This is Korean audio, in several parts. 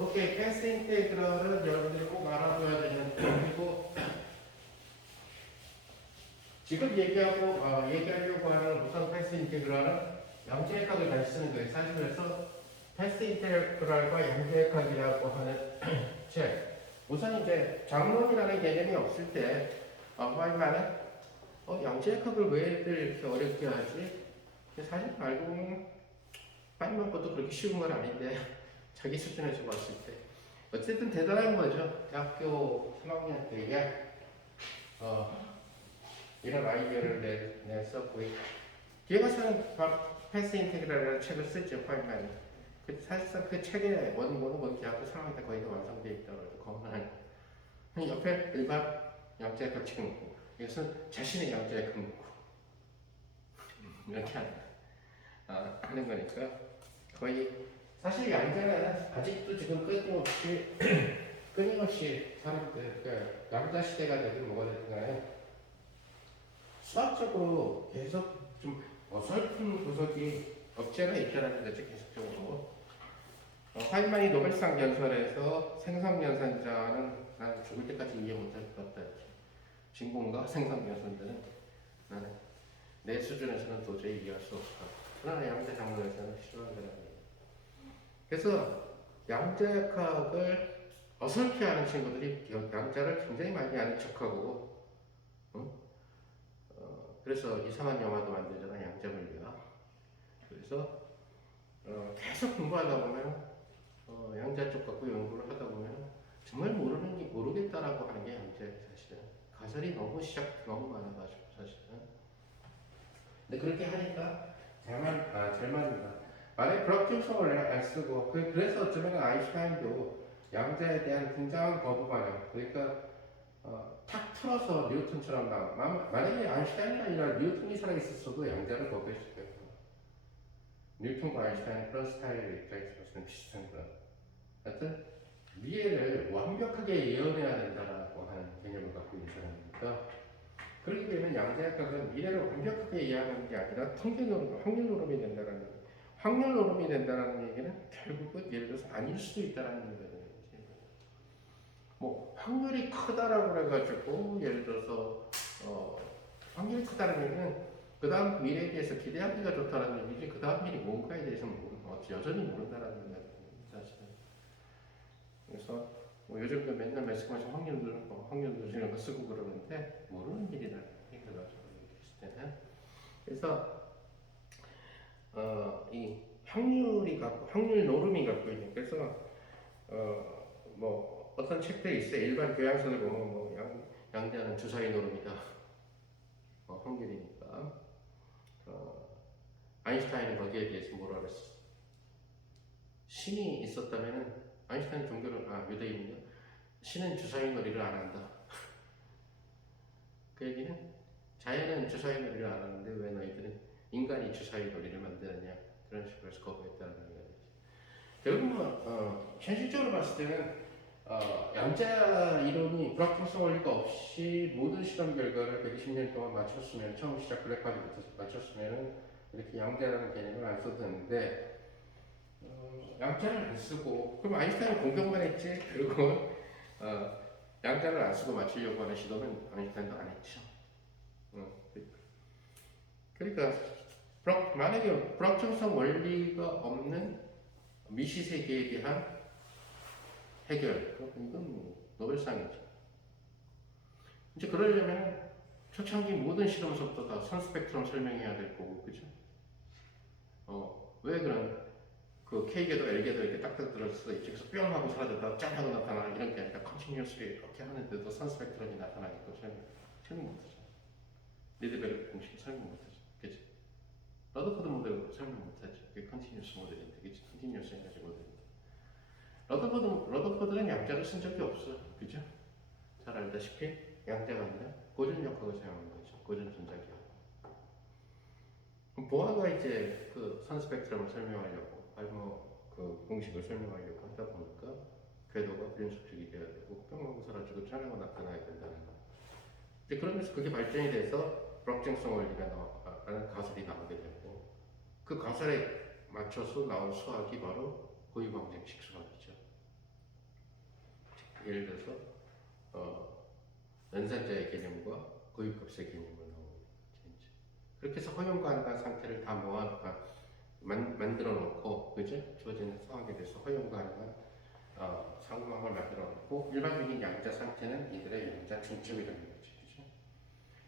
오케이, 패스 인테그럴은 여러분들이 꼭 알아둬야 되는 그리고 지금 얘기하려고 하는 우선 패스 인테그럴은 양자역학을 다시 쓰는 거예요. 사실 그래서 패스 인테그럴과 양자역학이라고 하는 책. 우선 이제 장론이라는 개념이 없을 때 말하는 양자역학을 왜들 이렇게 어렵게 하지? 사실 알고 보면 빨리만 것도 그렇게 쉬운 건 아닌데 자기 수준에서 봤을 때 어쨌든 대단한 거죠. 대학교 3학년 때에 이런 아이디어를 냈었고 뒤에가서는 패스 인테그랄이라는 책을 쓰죠. 파이만이. 사실상 그 책의 원고는 대학교 3학년 때 거의 다 완성되어 있다고 거는 옆에 일반 양자역학 책 놓고 이것은 자신의 양자역학 놓고 이렇게 하는 거니까 거의 사실 양자는 아직도 지금 끊임없이 사람들 그러니까 양자 시대가 되든 뭐가 되든 간에 수학적으로 계속 좀 어설픈 구석이 없지 않아 있다는 거죠. 계속적으로 파이만이 노벨상 연설에서 생성연산자는 나는 죽을 때까지 이해 못할 것 같다. 진공과 생성연산자는 나는 내 수준에서는 도저히 이해할 수 없다. 그러나 양자 장르에서는 필요하다는 거예요. 그래서 양자역학을 어설피 하는 친구들이 양자를 굉장히 많이 아는 척하고 그래서 이상한 영화도 만들잖아. 양자물리학. 그래서 계속 공부하다 보면 양자 쪽 갖고 연구를 하다 보면 정말 모르겠다라고 하는 게 양자예요. 사실은 가설이 너무 많아가지고 사실은. 근데 그렇게 하니까 절망입니다. 만약에 불확정성을 안 쓰고 그래서 어쩌면 아인슈타인도 양자에 대한 굉장한 거부 반응 그러니까 탁 틀어서 뉴턴처럼 만약에 아인슈타인이 아니라 뉴턴이 살아있었어도 양자를 거부했을 거예요. 뉴턴과 아인슈타인 그런 스타일의 입장에서는 비슷한 그런 하여튼 미래를 완벽하게 예언해야 된다라고 하는 개념을 갖고 있는 사람이니까 그렇게 되면 양자역학은 미래를 완벽하게 이해하는 게 아니라 확률 노름이 된다는 얘기. 확률 노름이 된다는 얘기는 결국은 예를 들어서 아닐 수도 있다는 얘기거든요. 뭐 확률이 크다라고 그래가지고 예를 들어서 확률이 크다는 얘기는 그 다음 미래에 대해서 기대하기가 좋다는 얘기지 그 다음 일이 뭔가에 대해서는 여전히 모른다는 얘기거든요. 사실은. 그래서 뭐 요즘도 맨날 말씀하신 확률 누리는 거 쓰고 그러는데 모르는 일이라는 얘기가 있을 때는 그래서 이 확률 노름이 갖고 있는 그래서 뭐 어떤 책들이 있어요. 일반 교양서를 보면 뭐 양자는 주사위 노름이다. 확률이니까 아인슈타인은 거기에 대해서 뭐라 그랬어? 신이 있었다면은 아인슈타인 종교는 유대인이요. 신은 주사위 놀이를 안 한다. 그 얘기는 자연은 주사위 놀이를 안 하는데 왜 너희들은 인간이 주사위 놀이를 만드느냐 그런 식으로 해서 거부했다는 얘기가 되죠. 결국 현실적으로 봤을 때는 양자 이론이 불확정성 원리가 없이 모든 실험 결과를 120년 동안 맞췄으면 처음 시작 블랙박이부터 맞췄으면 이렇게 양자라는 개념을 안 써도 되는데 양자를 안 쓰고 그럼 아인슈타인은 공경만 했지 그리고 양자를 안 쓰고 맞추려고 하는 시도는 아인슈타인도 안 했죠. 그러니까 만약에 불확정성 원리가 없는 미시세계에 대한 해결 이건 뭐 노벨상이죠. 이제 그러려면 초창기 모든 실험서부터 다 선스펙트럼 설명해야 될 거고 그죠? 왜 그런 그 K궤도, L궤도 이렇게 딱딱 들어서 이쪽에서 뿅 하고 사라졌다 짠 하고 나타나는 이런 게 아니라 컨티뉴어스리 이렇게 하는데도 선스펙트럼이 나타나니까 설명 못하죠. 리드베르크 공식 설명 못하죠. 그치? 러더포드 모델도 설명 못하죠. 그게 컨티뉴어스 모델인데 그치? 컨티뉴어스 에너지 모델인데 러더포드는 양자를 쓴 적이 없어요. 그죠? 잘 알다시피 양자가 아니라 고전역학을 사용하는 거죠. 고전 전자기학. 보아가 이제 그 선스펙트럼을 설명하려고 그 공식을 설명하려고 하다 보니까 궤도가 불연속적이 돼야 되고 뿅하고 사라지고 짠하고 나타나야 된다는 거. 근데 그러면서 그게 발전이 돼서 불확정성 원리라는 가설이 나오게 되고 그 가설에 맞춰서 나온 수학이 바로 고유방정식 수학이죠. 예를 들어서 연산자의 개념과 고유값의 개념을 나오는 거죠. 그렇게 해서 허용 가능한 상태를 다 만들어 놓고, 그죠? 주어진 상황에 대해서 허용 가능한 상황을 만들어 놓고, 일반적인 양자 상태는 이들의 양자 중첩이라는 거죠. 그죠?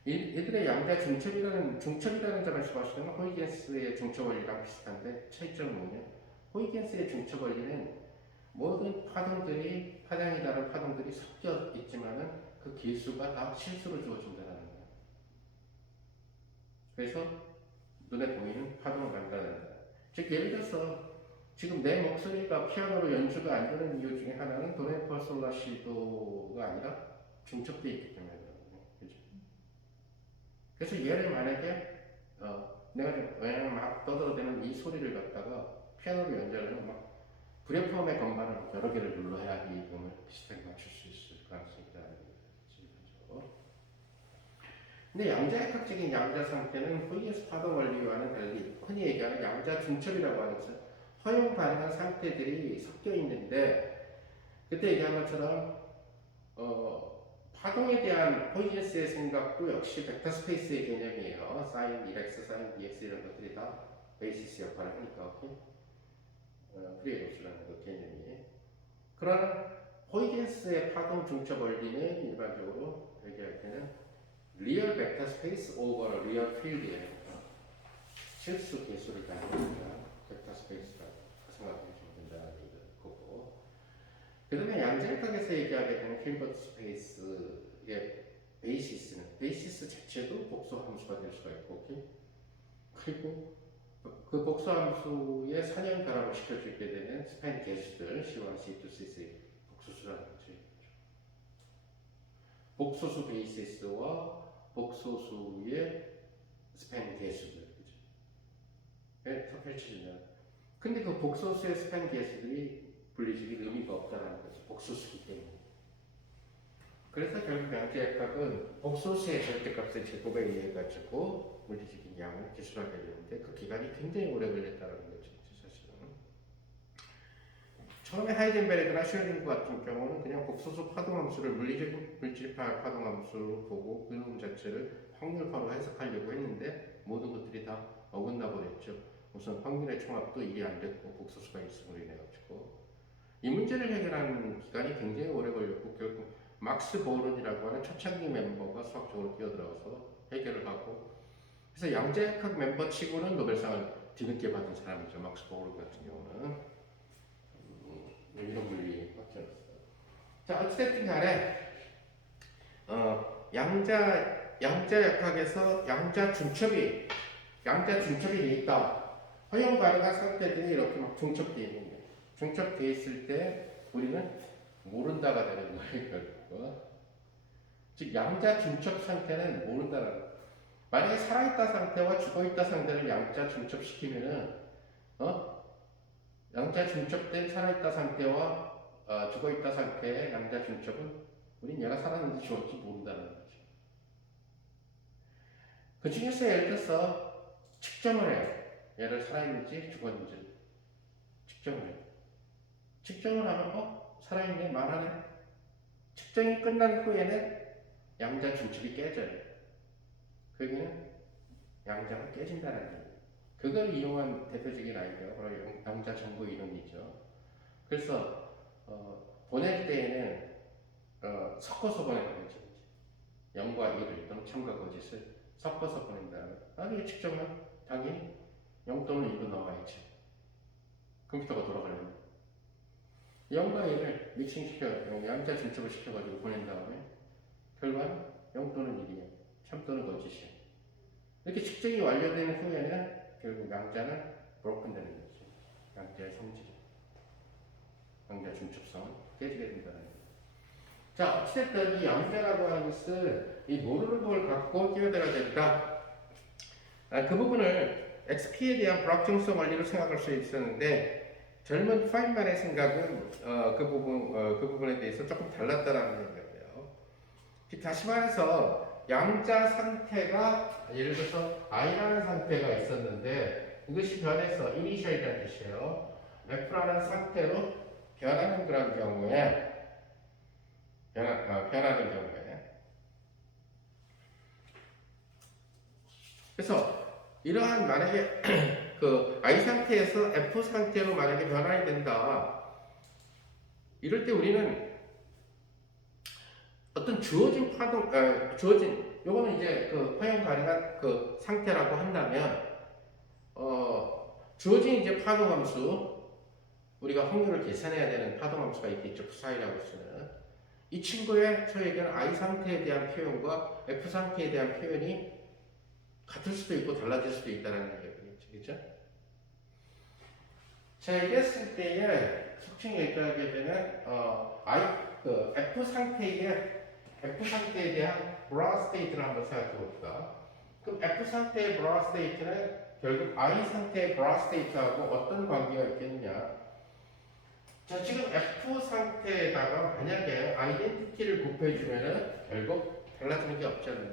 이들의 양자 중첩이라는 점을 말씀하시면 호이겐스의 중첩 원리랑 비슷한데, 차이점은 뭐냐? 호이겐스의 중첩 원리는 모든 파장이 다른 파동들이 섞여 있지만은 그 개수가 다 실수로 주어진다는 거예요. 그래서 눈에 보이는 파동을 만들어낸다. 즉 예를 들어서 지금 내 목소리가 피아노로 연주가 안 되는 이유 중에 하나는 도레미파솔라시도가 아니라 중첩되어 있기 때문이거든요. 그죠? 그래서 얘를 만약에 내가 좀 막 떠들어대는 이 소리를 갖다가 피아노로 연주하려면 막 브레폼의 건반을 여러 개를 눌러야 이 음을 비슷하게 맞출 수 있을 가능성이 있다는 거죠. 근데 양자역학적인 양자 상태는 호이겐스 파동 원리와는 달리 흔히 얘기하는 양자 중첩이라고 하는 것은 허용 가능한 상태들이 섞여 있는데, 그때 얘기한 것처럼 파동에 대한 호이겐스의 생각도 역시 벡터 스페이스의 개념이에요. 사인 1x, 사인 2x 이런 것들이 다 베이시스 역할을 하니까, 오케이? 프리에노스라는 그 개념이. 그러나 호이겐스의 파동 중첩 원리는 일반적으로 얘기할 때는 리얼 벡터 스페이스 오버 리얼 필드예요. 실수 개수를 가지고 벡터 스페이스라고 생각하시면 된다는 거고. 그 다음에 양자역학에서 얘기하게 되는 힐버트 스페이스의 베이시스 자체도 복수 함수가 될 수가 있고, 오케이? 그리고 그 복수 함수의 선형 결합을 시켜주게 되는 스팬 개수들 C1, C2, C3 복소수라는 거죠. 복소수 베이시스와 복소수의 스팬 개수들, 그죠? 더 펼쳐지면. 근데 그 복소수의 스팬 개수들이 분리식이 의미가 없다는 거죠. 복소수기 때문에. 그래서 결국 양자역학은 복소수의 절대값의 제곱에 의해 가지고 물리적인 양을 기술하게 되는데 그 기간이 굉장히 오래 걸렸다는 거죠. 사실은. 처음에 하이젠베르그나 슈어링크 같은 경우는 그냥 복소수 파동함수를 물질파 파동함수로 보고 그 놈 자체를 확률파로 해석하려고 했는데 모든 것들이 다 어긋나 버렸죠. 우선 확률의 총합도 일이 안 됐고 복소수가 있음으로 인해 가지고 이 문제를 해결하는 기간이 굉장히 오래 걸렸고 결국 막스 보론이라고 하는 초창기 멤버가 수학적으로 뛰어들어서 해결을 하고, 그래서 양자역학 멤버 치고는 노벨상을 뒤늦게 받은 사람이죠. 막스 보론 같은 경우는. 이런 물리 학자였어요. 자, 어찌됐든 간에 양자역학에서 양자 중첩이 돼 있다. 허용 가능한 상태들이 이렇게 막 중첩되어 있는 거예요. 중첩되어 있을 때 우리는 모른다가 되는 거예요, 결국. 즉, 양자 중첩 상태는 모른다는 거예요. 만약에 살아있다 상태와 죽어있다 상태를 양자 중첩시키면은, 양자 중첩된 살아있다 상태와 죽어있다 상태의 양자 중첩은 우린 얘가 살았는지 죽었는지 모른다는 거죠. 그 중에서 예를 들어서 측정을 해요. 얘를 살아있는지 죽었는지 측정을 해요. 측정을 하면 살아있네, 말하네. 측정이 끝난 후에는 양자 중첩이 깨져요. 그러면 양자가 깨진다는 거예요. 그걸 이용한 대표적인 아이디어가 바로 양자 정보 이론이죠. 그래서 보낼 때에는 섞어서 보내는 거죠. 0과 1을 또는 참과 거짓을 섞어서 보낸 다음에 나중에 측정은 당연히 0 또는 1로 나와야죠. 컴퓨터가 돌아가려면 0과 1을 믹싱시켜 양자 중첩을 시켜가지고 보낸 다음에 결과는 0 또는 1이에요. 참 또는 거짓이에요. 이렇게 측정이 완료된 후에는 결국 양자는 broken 되는 거죠. 양자의 성질, 양자 중첩성은 깨지게 된다는 거예요. 자, 어찌됐든 이 양자라고 하는 것은 이 모르는 걸 갖고 끼어들어야 된다. 그 부분을 XP에 대한 불확정성 원리로 생각할 수 있었는데 젊은 파인만의 생각은 그 부분에 대해서 조금 달랐다라는 얘기예요. 다시 말해서 양자 상태가 예를 들어서 I라는 상태가 있었는데 이것이 변해서 이니셜이라는 뜻이에요. F라는 상태로 변하는 그런 경우에 변하는 경우에. 그래서 이러한 만약에 그 I 상태에서 F 상태로 만약에 변환이 된다. 이럴 때 우리는 어떤 주어진 파동, 요거는 이제 그 허용 가능한 그 상태라고 한다면, 주어진 이제 파동함수, 우리가 확률을 계산해야 되는 파동함수가 있겠죠. psi라고 쓰는. 이 친구의 저에게는 I 상태에 대한 표현과 F 상태에 대한 표현이 같을 수도 있고 달라질 수도 있다는 얘기겠죠. 그죠? 자, 이랬을 때에 속칭 얘기하게 되면, F 상태에 대한 브라우 스테이트를 한번 생각해 봅시다. 그럼 F 상태의 브라우 스테이트는 결국 I 상태의 브라우 스테이트하고 어떤 관계가 있겠느냐? 자, 지금 F 상태에다가 만약에 아이덴티티를 곱해주면은 결국 달라지는 게 없잖아요.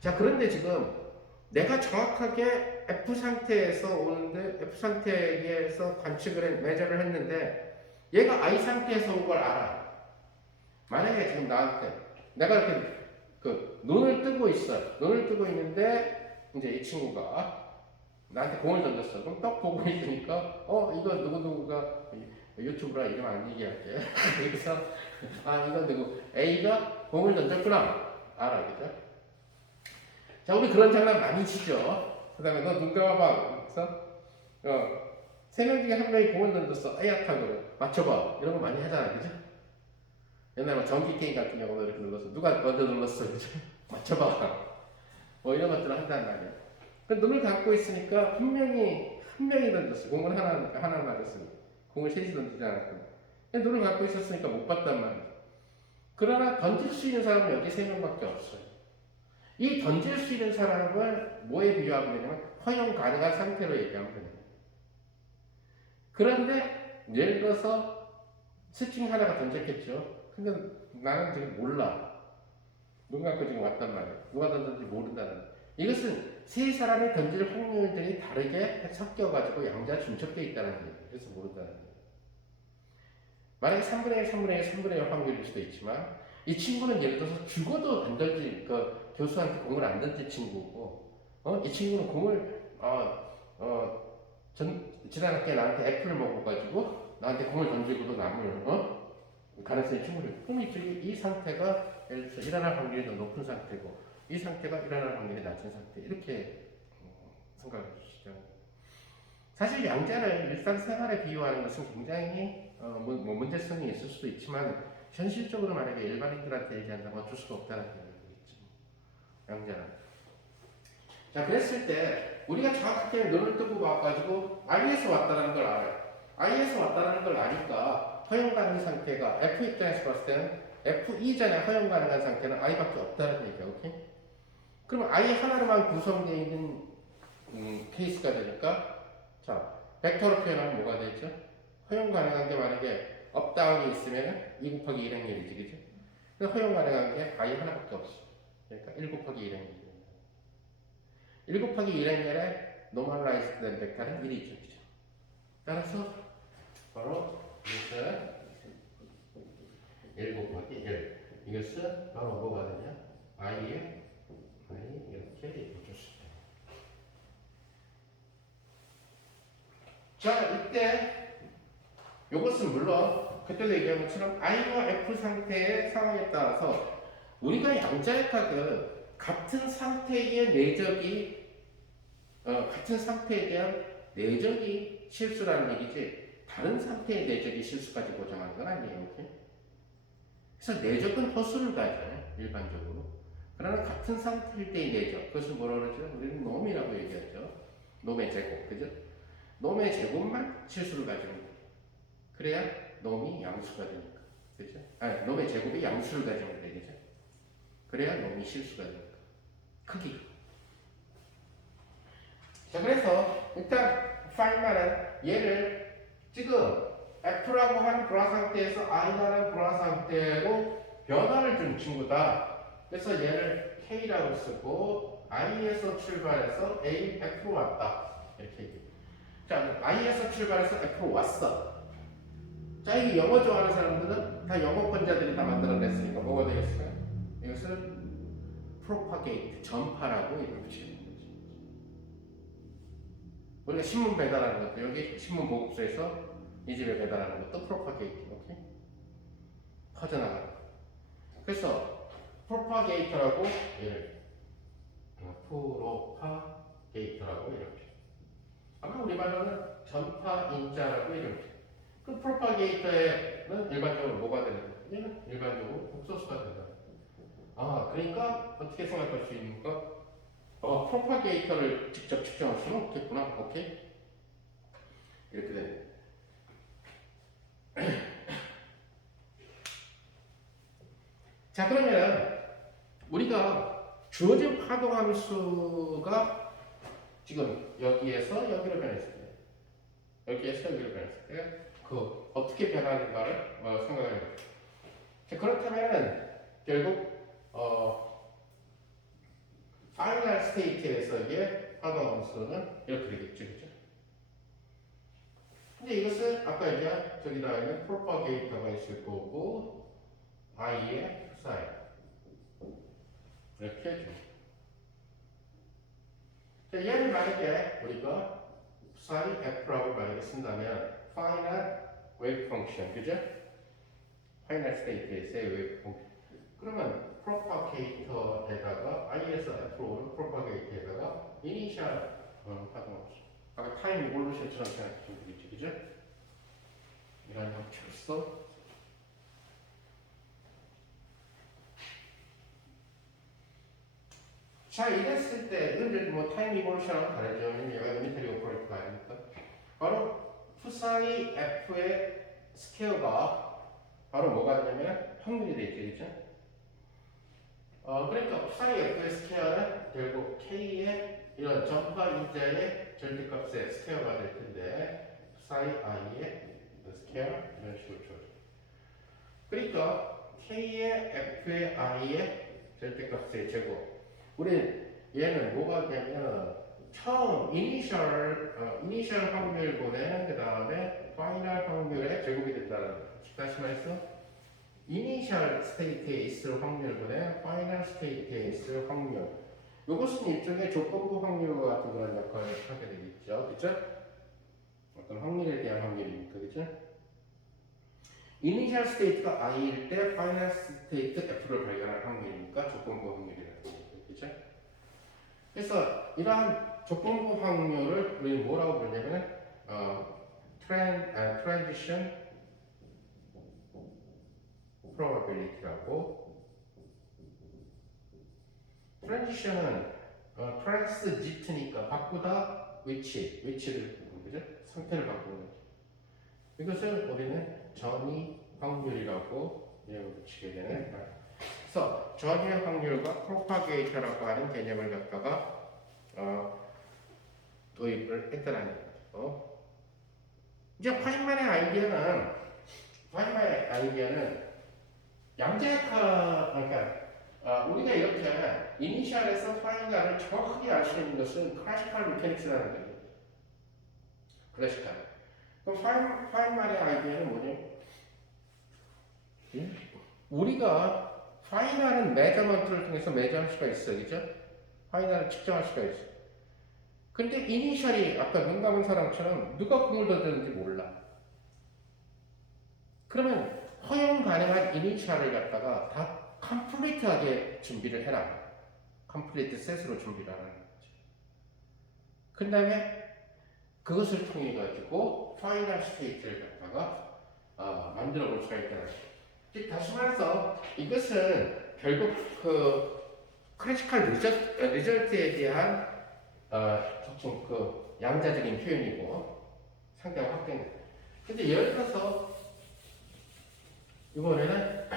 자, 그런데 지금 내가 정확하게 F 상태에서 오는데, F 상태에서 매저를 했는데, 얘가 I 상태에서 온 걸 알아. 만약에 지금 나한테 내가 이렇게 눈을 뜨고 있어. 눈을 뜨고 있는데 이제 이 친구가 나한테 공을 던졌어. 그럼 딱 보고 있으니까 이거 누구누구가 유튜브라 이름 안 얘기할게. 그래서 이거 누구 A가 공을 던졌구나. 알아, 그죠? 자, 우리 그런 장난 많이 치죠. 그 다음에 너 눈 감아봐. 그래서 세 명 중에 한 명이 공을 던졌어. 에야타그로 맞춰봐. 이런 거 많이 하잖아, 그죠? 옛날에 뭐 전기 게임 같은 경우도 이렇게 눌러서 누가 먼저 눌렀어, 그죠? 맞춰봐. 뭐 이런 것들을 한단 말이야. 그 눈을 감고 있으니까 분명히 한 명이 던졌어. 공을 하나 맞았으니까. 공을 셋이 던지지 않았거든. 눈을 감고 있었으니까 못 봤단 말이야. 그러나 던질 수 있는 사람은 여기 세 명밖에 없어요. 이 던질 수 있는 사람을 뭐에 비유하면 되냐면 허용 가능한 상태로 얘기하면 됩니다. 그런데 예를 들어서 스팅 하나가 던졌겠죠. 근데 나는 지금 몰라. 눈 감고 지금 왔단 말이야. 누가 던졌는지 모른다는 거야. 이것은 세 사람이 던질 확률들이 다르게 섞여가지고 양자 중첩되어 있다는 거예요. 그래서 모른다는 거예요. 만약에 3분의 1, 3분의 1, 3분의 1 확률일 수도 있지만 이 친구는 예를 들어서 죽어도 안 던질, 교수한테 공을 안 던질 친구고 이 친구는 공을 지난 학기에 나한테 애플을 먹어가지고 나한테 공을 던지고도 남을 가능성이 충분해요. 그럼 이 상태가 예를 들어서 일어날 확률이 더 높은 상태고 이 상태가 일어날 확률이 낮은 상태 이렇게 생각해 주시죠. 사실 양자를 일상생활에 비유하는 것은 굉장히 문제성이 있을 수도 있지만 현실적으로 만약에 일반인들한테 얘기한다면 어쩔 수가 없다는 얘기겠죠. 양자는. 자, 그랬을 때 우리가 정확하게 눈을 뜨고 와가지고 I에서 왔다는 걸 알아요. I에서 왔다는 걸 아니까 허용 가능한 상태가 F 입장에서 봤을 때는 F 이전에 허용 가능한 상태는 I밖에 없다는 얘기야. 오케이? 그럼 I 하나로만 구성되어 있는 케이스가 되니까 자, 벡터로 표현하면 뭐가 되죠? 허용 가능한 게 만약에 업다운이 있으면 2 곱하기 1행 일이지, 그죠? 그래서 허용 가능한 게 I 하나밖에 없어. 그러니까 1 곱하기 1행 일. 1 곱하기 1행 일에 노멀라이즈 된 벡터는 1이죠, 그죠? 따라서 바로 이것은 1 곱하기 1. 이것은 바로 뭐가 되냐? I에 이렇게 입혀줬습니다. 자, 이때 이것은 물론 그때도 얘기한 것처럼 I와 F 상태의 상황에 따라서 우리가 양자역학은 같은 상태의 내적이 같은 상태에 대한 내적이 실수라는 얘기지 다른 상태의 내적이 실수까지 보장하는 건 아니에요. 오케이? 그래서 내적은 허수를 가져요. 일반적으로. 그러나 같은 상태일 때의 내적 그것을 뭐라고 그러죠? 우리는 놈이라고 얘기하죠. 놈의 제곱. 그죠? 놈의 제곱만 실수를 가지는 거예요. 그래야 놈이 양수가 되니까. 그죠? 아니, 놈의 제곱이 양수를 가지면 되겠죠? 그래야 놈이 실수가 되니까. 크기가. 자, 그래서 일단 파인말은 얘를 지금 F라고 하는 불화 상태에서 I라는 불화 상태로 변화를 준 친구다. 그래서 얘를 K라고 쓰고 I에서 출발해서 A, F로 왔다. 이렇게 얘기해요. 자, I에서 출발해서 F로 왔어. 자, 이 영어 좋아하는 사람들은 다 영어권자들이 다 만들어냈으니까 뭐가 되겠어요? 이것을 프로파게이트, 전파라고 이름을 붙이는 거지. 우리가 신문 배달하는 것도 여기 신문 보급소에서 이 집에 배달하는 것도 프로파게이트, 오케이? 퍼져나가는 거. 그래서 프로파게이터라고 얘를 프로파게이터라고 이렇게. 아마 우리말로는 전파인자라고 이렇게. 그 프로파게이터에는 일반적으로 뭐가 되는 거예요? 얘는 일반적으로 복소수가 된다. 아, 그러니까 어떻게 생각할 수 있는가? 프로파게이터를 직접 측정할 수는 없겠구나. 오케이? 이렇게 되네. 자, 그러면 우리가 주어진 파동 함수가 지금 여기에서 여기로 변했을 때, 여기에서 여기로 변했을 때, 그 어떻게 변하는가를 생각해 볼게요. 자, 그렇다면 결국 파이널 스테이트에서의 파동 함수는 이렇게 되겠죠, 그죠? 근데 이것은 아까 이제 저기다 있는 프로파게이터가 있을 거고 i의 사이 이렇게 해줘. 자, 얘를 만약에 우리가 사이 f라고 만약에 쓴다면 파이널 웨이브 펑션, 그죠? 파이널 스테이트에서의 웨이브 펑션. 그러면 프로파게이터에다가 i에서 f로 오는 프로파게이터에다가 이니셜 파동함수. 아까 타임 이볼루션처럼 생각해 주면 되겠지, 그죠? 이런 형태로서 자, 이랬을 때 이건 뭐 타임 이볼루션하고 다르죠. 얘가 유니터리 오퍼레이터가 아니니까 바로 푸사이 f의 스퀘어가 바로 뭐가 되냐면 확률이 되죠, 그죠? 그러니까 푸사이 f의 스퀘어는 결국 k의 이런 전파 인자의 절대값의 스퀘어가 될 텐데 푸사이 i의 스퀘어 이런 식으로 줘요. 그러니까 k의 f의 i의 절대값의 제곱. 우리 얘는 뭐가 되냐면 처음 이니셜 확률분의 그 다음에 파이널 확률의 제곱이 된다는 거예요. 다시 말해서 이니셜 스테이트에 있을 확률분의 파이널 스테이트에 있을 확률. 이것은 일종의 조건부 확률과 같은 그런 역할을 하게 되겠죠. 그죠? 어떤 확률에 대한 확률이니까, 그죠? 이니셜 스테이트가 i일 때 파이널 스테이트 f를 발견할 확률이니까 조건부 확률이라는 거죠. 그죠? 그래서 이러한 조건부 확률을 우리는 뭐라고 부르냐면 transition probability라고. transition은 transit니까 바꾸다 위치를 그죠? 상태를 바꾸는 거죠. 이것을 우리는 전이 확률이라고 이름을 붙이게 되는 거예요. 그래서 전이의 확률과 프로파게이터라고 하는 개념을 갖다가 도입을 했다는 거죠. 이제 파인만의 아이디어는 양자역학, 그러니까 우리가 이렇게 이니셜에서 파이널을 정확하게 알 수 있는 것은 클래시컬 메카닉스라는 거예요. 클래시컬. 그럼 파인만의 아이디어는 뭐냐? 우리가 파이널은 메저먼트를 통해서 메저할 수가 있어요, 그죠? 파이널을 측정할 수가 있어. 근데 이니셜이 아까 눈 감은 사람처럼 누가 공을 던졌는지 몰라. 그러면 허용 가능한 이니셜을 갖다가 다 컴플리트하게 준비를 해라. 컴플리트 셋으로 준비를 하는 거죠. 그 다음에 그것을 통해 가지고 파이널 스테이트를 갖다가 만들어 볼 수가 있다는 거죠. 즉 다시 말해서 이것은 결국 그 클래시컬 리절트에 대한 조금 그 양자적인 표현이고 상대가 확대는. 근데 예를 들어서 이번에는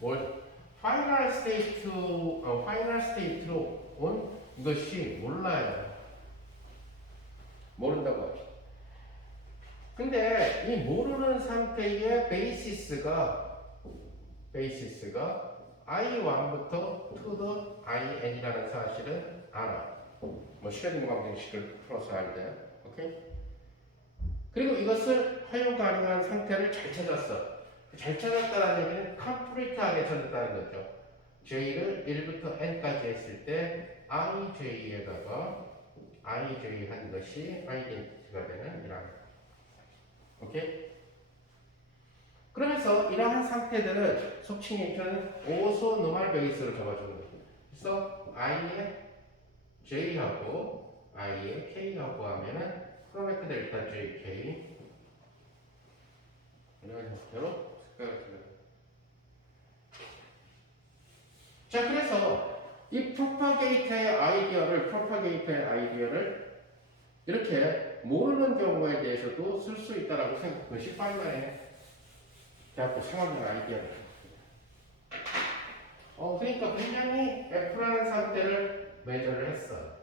뭘 파이널 스테이트로 온 이것이 몰라요. 모른다고 하죠. 근데 이 모르는 상태의 베이시스가 i1부터 to the in이라는 사실은 알아. 뭐 슈레딩거 방정식을 풀어서 알돼요. 오케이? 그리고 이것을 허용 가능한 상태를 잘 찾았어. 잘 찾았다는 얘기는 컴플리트하게 찾았다는 거죠. J를 1부터 N까지 했을 때 IJ에다가 IJ 한 것이 아이덴티티가 되는 이런. 오케이? 그러면서 이러한 상태들은 속칭이 저는 오소 노멀 베이스로 잡아주는 거죠. 그래서 I의 J하고 I의 K하고 하면은 프로메트 델타 JK 이런 형태로 생각을 해요. 자, 그래서 이 프로파게이터의 아이디어를 이렇게 모르는 경우에 대해서도 쓸 수 있다라고 생각하는 것이 파이널의 대학교 상황적 아이디어다. 그러니까 분명히 F라는 상태를 매저를 했어.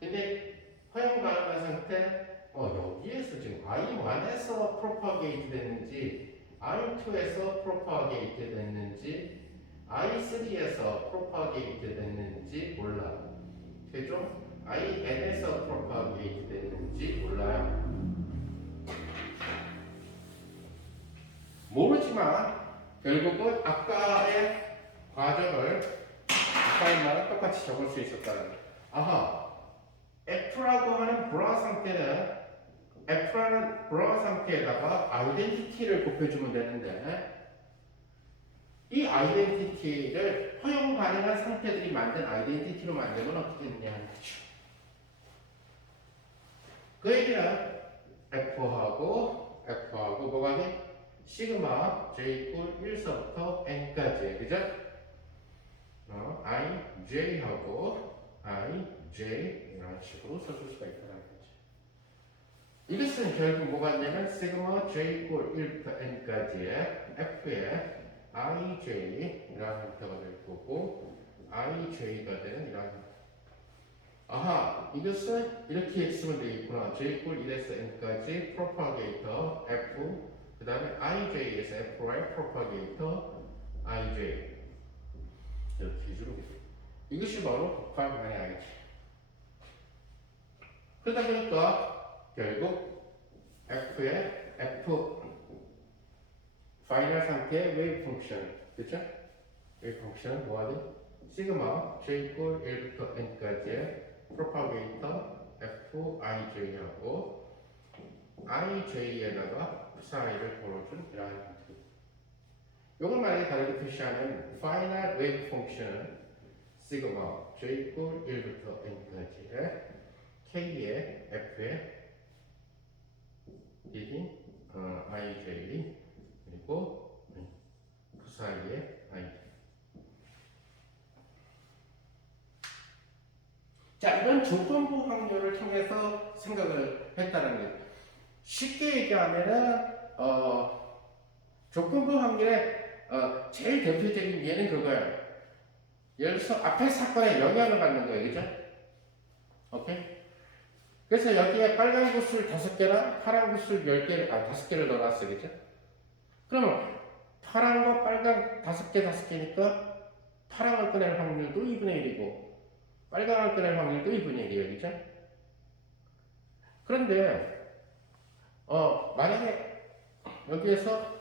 근데 허용 가능한 상태, 여기에서 지금 I1에서 프로파게이트 됐는지, I2에서 프로파게이트 됐는지, I3에서 프로파게이트 됐는지 몰라. 그죠? IN에서 프로파게이트 됐는지 몰라요. 모르지만 결국은 아까의 과정을 아까의 똑같이 적을 수 있었다는 거예요. 아하, F라고 하는 브라우 상태는 F라는 브라우 상태에다가 아이덴티티를 곱해주면 되는데 이 아이덴티티를 허용 가능한 상태들이 만든 아이덴티티로 만들면 어떻게 되느냐 하는 거죠. 그 얘기는 F하고 뭐가 돼? 시그마 J 이퀄 1서부터 N까지, 그죠? I, J하고 I, J 이런 식으로 써줄 수가 있다는 거죠. 이것은 결국 뭐가 있냐면 시그마 J 이퀄 1부터 N까지의 F의 I, J 이라는 형태가 될 거고 I, J가 되는 이런 형태. 아하, 이것은 이렇게 쓰면 되겠구나. J 이퀄 1에서 N까지 프로파게이터 F 그 다음에 IJ에서 F의 프로파게이터 IJ 이렇게 해주는 이것이 바로 파이널의 아이지. 그러다 보니까 결국 F의 F 파이널 상태의 웨이브 펑션, 그쵸? 웨이브 펑션은 뭐하지? 시그마 J 이퀄 1부터 N까지의 프로파게이터 F IJ하고 IJ에다가 사이를 걸어준 이러한 형태. 이걸 만약에 다르게 표시하면 파이널 웨이브 펑션은 시그마 J 이퀄 1부터 N까지의 K의 F의 리딩 IJ 그리고 그 사이의 I. 자, 이런 조건부 확률을 통해서 생각을 했다는 거예요. 쉽게 얘기하면은 조건부 확률의 제일 대표적인 예는 그거예요. 예를 들어서 앞에 사건에 영향을 받는 거예요, 그죠? 오케이? 그래서 여기에 빨간 구슬 5개랑 파란 구슬 10개, 5개를 넣어놨어, 그죠? 그러면 파란과 빨간 5개니까 파란을 꺼낼 확률도 2분의 1이고 빨간을 꺼낼 확률도 2분의 1이에요, 그죠? 그런데 만약에 여기에서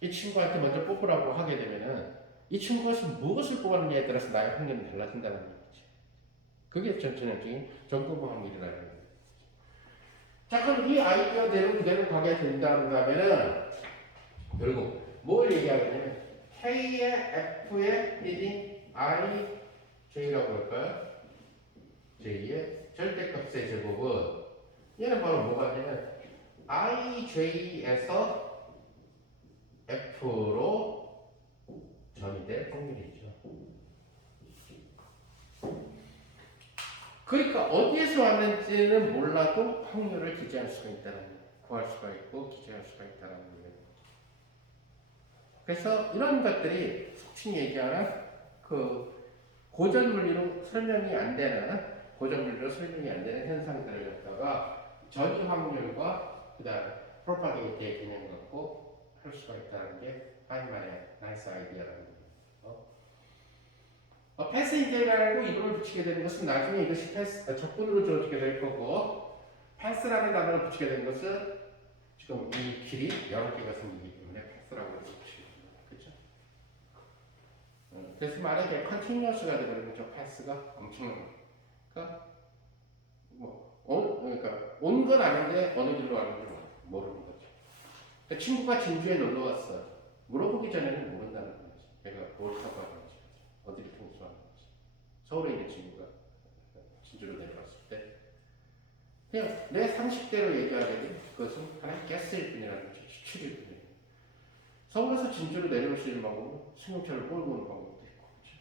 이 친구한테 먼저 뽑으라고 하게 되면은 이 친구가 무엇을 뽑았느냐에 따라서 나의 확률이 달라진다는 얘기지. 그게 전체적인 정보부 확률이라는 거예요. 자, 그럼 이 아이디어대로 그대로 가게 된다면은 결국 뭘 얘기하겠냐면 K의 F의 리딩 I, J라고 할까요? J의 절대값의 제곱은 얘는 바로 뭐가 되냐면 IJ에서 F로 전이될 확률이죠. 그러니까 어디에서 왔는지는 몰라도 확률을 기재할 수가 있다는 거예요. 구할 수가 있고 기재할 수가 있다는 거예요. 그래서 이런 것들이 속칭 얘기하는 그 고전물리로 설명이 안 되는 현상들을 갖다가 전이 확률과 그다음 프로파게이트의 개념 갖고 할 수가 있다는 게 파이널의 나이스 아이디어라는 거예요. 패스 인테그랄고 이름을 붙이게 되는 것은 나중에 이것이 적분으로 주어지게 될 거고 패스라는 단어를 붙이게 된 것은 지금 이 길이 여러 개가 생기기 때문에 패스라고 해서 그렇죠? 그래서 만약에 컨티뉴어스가 되면 저 패스가 엄청난 거예요. 그러니까 그러니까 온 건 아닌데 어느 길로 가는지 모르는 거죠. 그러니까 친구가 진주에 놀러 왔어. 물어보기 전에는 모른다는 거지. 걔가 뭘 타고 가는지, 어디를 통해서 왔는지. 서울에 있는 친구가 진주로 내려왔을 때 그냥 내 상식대로 얘기하려니 그것은 하나의 가스일 뿐이라는 거죠. 추출일 뿐이에요. 서울에서 진주로 내려올 수 있는 방법은 승용차를 몰고 오는 방법도 있고, 그렇죠?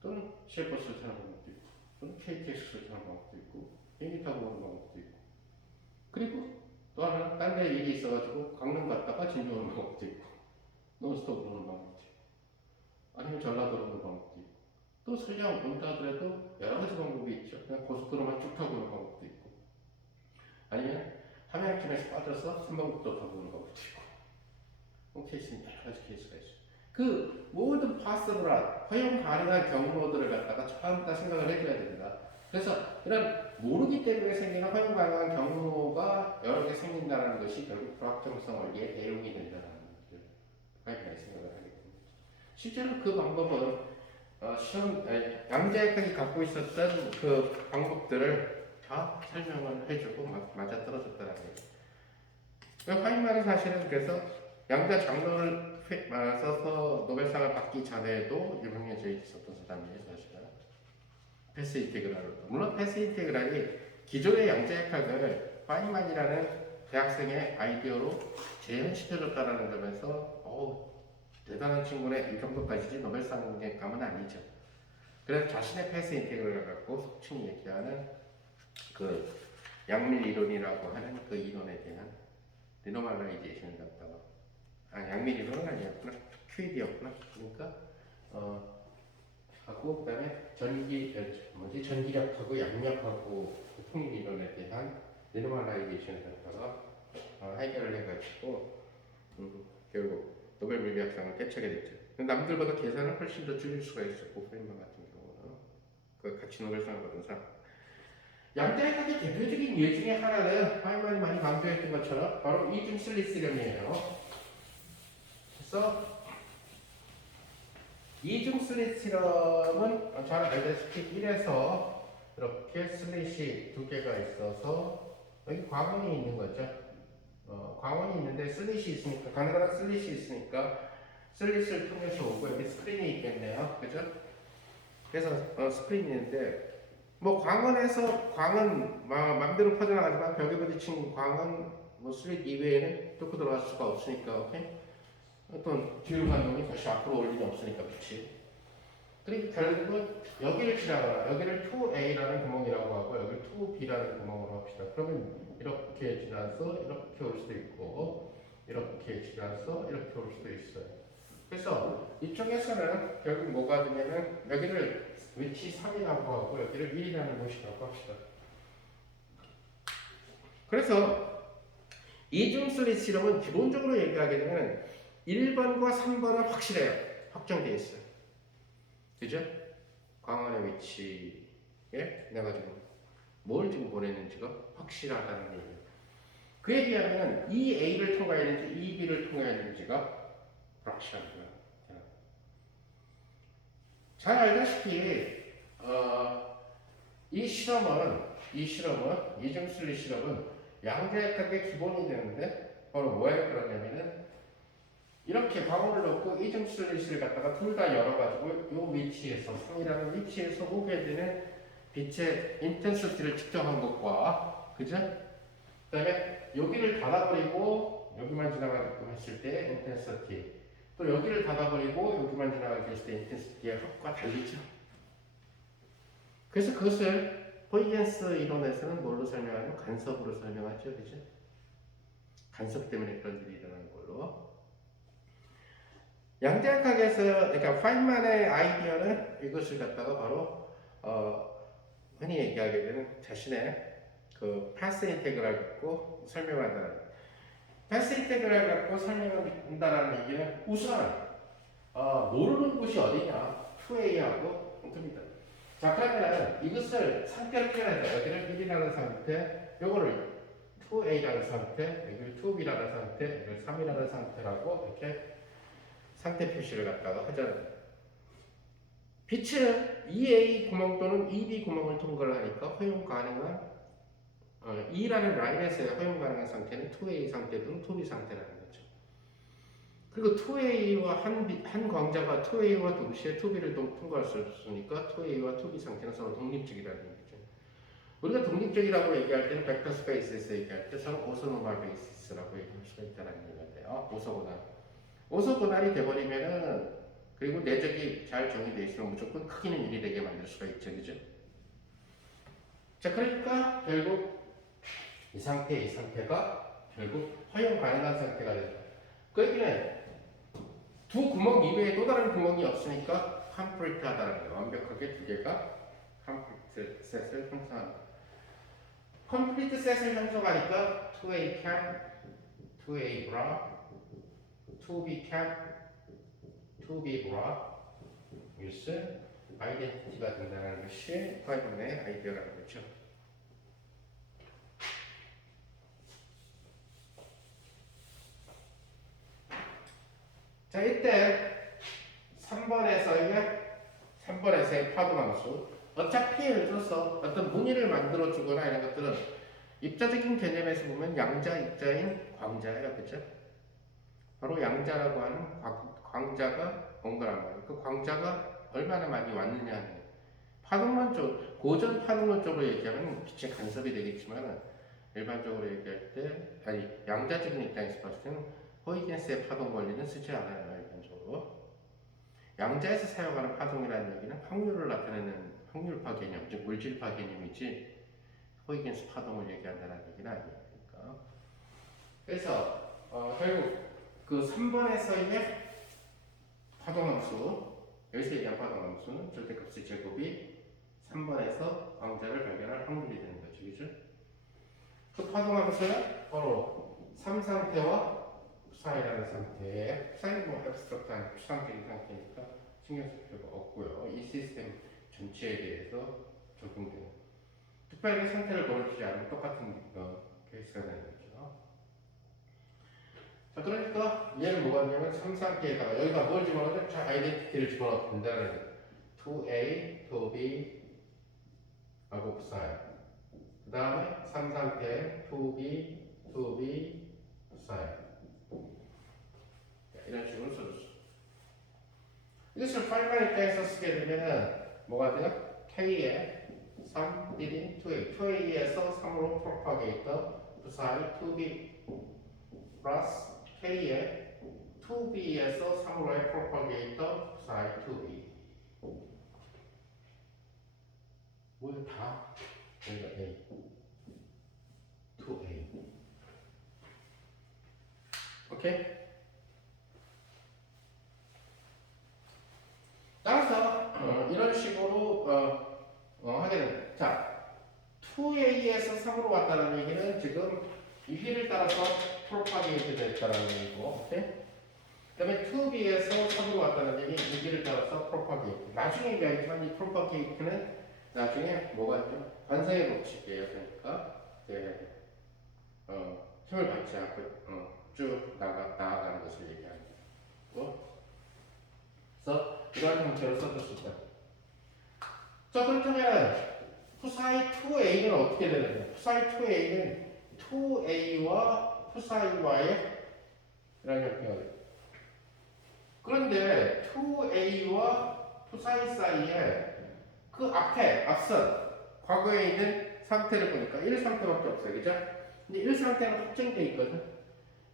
또는 시외버스를 타는 방법도 있고, 또는 KTX를 타는 방법도 있고, 비행기 타고 오는 방법도 있고, 그리고 또 하나 딴 데 일이 있어가지고 강릉 갔다가 진주 오는 방법도 있고, 논스톱으로 오는 방법도 있고, 아니면 전라도로 오는 방법도 있고, 또 설령 온다 하더라도 여러 가지 방법이 있죠. 그냥 고속도로만 쭉 타고 오는 방법도 있고, 아니면 함양팀에서 빠져서 삼방국도 타고 오는 방법도 있고, 케이스는 여러 가지 케이스가 있어요. 그 모든 파서블한 허용 가능한 경로들을 갖다가 처음부터 생각을 해줘야 됩니다. 그래서 이런 모르기 때문에 생기는 허용 가능한 경로가 여러 개 생긴다는 것이 결국 불확정성 원리의 대용이 된다는 것을 많이 생각을 하게 됩니다. 실제로 그 방법은 양자역학이 갖고 있었던 그 방법들을 다 설명을 해주고 맞아 떨어졌다는 거예요. 파인만은 사실은 그래서 양자 장로를 써서 노벨상을 받기 전에도 유명해져 있었던 사람이에요, 사실은. 패스 인테그랄로. 물론 패스 인테그랄이 기존의 양자역학을 파인만이라는 대학생의 아이디어로 재현시켜줬다는 점에서 대단한 친구네, 이 정도까지지 노벨상감은 아니죠. 그래서 자신의 패스 인테그랄을 갖고 속칭 얘기하는 그 양밀 이론이라고 하는 그 이론에 대한 리노멀라이제이션을 갖다가 양밀 이론은 아니었구나, QED였구나. 그러니까 하고 그다음에 전기력하고 양력하고 통일 이론에 대한 리노멀라이제이션을 갖다가 해결을 해가지고 결국 노벨 물리학상을 깨차게 됐죠. 남들보다 계산을 훨씬 더 줄일 수가 있었고, 페인만 같은 경우는 그 같이 노벨상을 받은 사람. 양자역학의 대표적인 예 중에 하나는 파인만이 많이 강조했던 것처럼 바로 이중 슬리스령이에요. 그래서 이중 슬리스령은 잘 알다시피 1에서 이렇게 슬릿이 두 개가 있어서 여기 광원이 있는 거죠. 광원이 있는데 슬릿이 있으니까, 가능한 슬릿이 있으니까 슬릿을 통해서 오고 여기 스크린이 있겠네요. 그죠? 그래서 스크린이 있는데 광원에서 광은 맘대로 퍼져나가지만 벽에 부딪힌 광은 슬릿 이외에는 뚫고 들어갈 수가 없으니까, 오케이? 어떤 뒤로 간 놈이 다시 앞으로 올 일이 없으니까, 그치? 그리고 결국은 여기를 지나가라. 여기를 2A라는 구멍이라고 하고 여기를 2B라는 구멍으로 합시다. 그러면 이렇게 지나서 이렇게 올 수도 있고, 이렇게 지나서 이렇게 올 수도 있어요. 그래서 이쪽에서는 결국 뭐가 되냐면 여기를 위치 3이라고 하고 여기를 1이라는 곳이라고 합시다. 그래서 이중 슬릿 실험은 기본적으로 얘기하게 되면 1번과 3번은 확실해요. 확정되어 있어요. 그죠? 광원의 위치에 내가 지금 뭘 지금 보냈는지가 확실하다는 얘기예요. 그에 비하면 이 A를 통과해야 되는지 이 B를 통과해야 되는지가 불확실한 거예요. 잘 알다시피 이 실험은 이중 슬릿 실험은 양자역학의 기본이 되는데 바로 뭐에 그러냐면은 이렇게 광원을 넣고 이중 슬릿을 갖다가 둘 다 열어가지고 이 위치에서 3이라는 위치에서 오게 되는 빛의 인텐시티를 측정한 것과, 그죠? 그 다음에 여기를 닫아버리고 여기만 지나가게끔 했을 때 인텐시티, 또 여기를 닫아버리고 여기만 지나가게 했을 때 인텐시티의 합과 달리죠. 그래서 그것을 포이겐스 이론에서는 뭘로 설명하냐면 간섭으로 설명하죠. 그죠? 간섭 때문에 그런 일이 일어나는 걸로. 양자역학에서, 그러니까 파인만의 아이디어는 이것을 갖다가 바로 흔히 얘기하게 되는 자신의 그 패스 인테그랄 갖고 설명한다는, 패스 인테그랄 갖고 설명한다는 얘기는 우선 모르는 곳이 어디냐 2A하고 동점이다. 자, 그러면 이것을 상태를 표현하자. 여기를 1이라는 상태, 요거를 2A라는 상태, 여기를 2B라는 상태, 여기를 3이라는 상태라고 이렇게 상태 표시를 갖다가 하잖아요. 빛은 2A 구멍 또는 2B 구멍을 통과를 하니까 허용 가능한 2라는 라인에서의 허용 가능한 상태는 2A 상태든 2B 상태라는 거죠. 그리고 2A와 한 광자가 2A와 동시에 2B를 통과할 수 없으니까 2A와 2B 상태는 서로 독립적이라는 얘기죠. 우리가 독립적이라고 얘기할 때는 벡터 스페이스에서 얘기할 때 서로 오소노멀 베이시스라고 얘기할 수가 있다는 얘기가 돼요. 오소고날. 오소고날이 돼버리면은 그리고 내적이 잘 정의되어 있으면 무조건 크기는 1이 되게 만들 수가 있죠. 그죠? 자, 그러니까 결국 이 상태가 결국 허용 가능한 상태가 된다. 그러기는 두 구멍 이외에 또 다른 구멍이 없으니까 컴플리트하다는 거예요. 완벽하게 두 개가 컴플리트 셋을 형성합니다. 컴플리트 셋을 형성하니까 2A cap, 2A bra, 2B cap, 2B bra use 아이덴티티가 된다는 것이 파이썬의 아이디어라는 거죠. 자, 이때 3번에서의 파동함수. 어차피 예를 들어서 어떤 무늬를 만들어 주거나 이런 것들은 입자적인 개념에서 보면 양자, 입자인 광자예요. 그죠? 바로 양자라고 하는 광자가 온 거란 말이에요. 그 광자가 얼마나 많이 왔느냐. 파동론적, 고전 파동론적으로 얘기하면 빛의 간섭이 되겠지만 일반적으로 얘기할 때, 아니, 양자적인 입장에서 봤을 때는 호이겐스의 파동 원리는 쓰지 않아요. 일반적으로. 양자에서 사용하는 파동이라는 얘기는 확률을 나타내는 확률파 개념, 즉 물질파 개념이지 호이겐스 파동을 얘기한다는 얘기는 아니니까. 그래서 결국 그 3번에서의 파동함수, 여기서 얘기한 파동함수는 절대값의 제곱이 3번에서 광자를 발견할 확률이 되는 거죠. 그죠? 그 파동함수는 바로 3상태와 푸사이라는 상태에, 푸사이는 뭐 앱스트럭트한 추상적인 상태니까 신경 쓸 필요가 없고요. 이 시스템 전체에 대해서 적용되는, 특별히 상태를 고르지 않으면 똑같은 케이스가 되는 거죠. 자, 그러니까 얘는 뭐가 있냐면 3상태에다가 여기가 뭘 집어넣으면 자, 아이덴티티를 집어넣어도 된다는 거예요. 2A, 2B 하고 푸사이. 그 다음에 3상태 2B, 2B, 푸사이. 이런 식으로 써줬어. 이것을 파이널 입장에서 쓰게 되면 뭐가 돼요? K에 3, 1인 2A, 2A에서 3으로 프로파게이터 푸사이 2B 플러스 K에 2B에서 3으로의 프로파게이터 푸사이 2B. 뭘 다? 여기가 A, 2A. 오케이? 따라서 이런 식으로 하게 됩니다. 자, 2A에서 3으로 왔다는 얘기는 지금 이 휘를 따라서 프로파게이트 됐다는 얘기고, 오케이? 그 다음에 2B에서 3으로 왔다는 얘기, 이 휘를 따라서 프로파게이트. 나중에 얘기하지만 이 프로파게이트는 나중에 뭐가 있죠? 관성의 법칙이에요. 그러니까 이제 힘을 받지 않고 쭉 나아가는 것을 얘기하는 거고. 그래서 이러한 형태로 써줄 수 있다. 자, 그렇다면 푸사이 2A는 어떻게 되느냐? 푸사이 2A는 2A와 푸사이와의 이런 형태가 돼요. 그런데 2A와 푸사이 사이에 그 앞선 과거에 있는 상태를 보니까 1상태밖에 없어요. 그죠? 근데 1상태는 확정되어 있거든.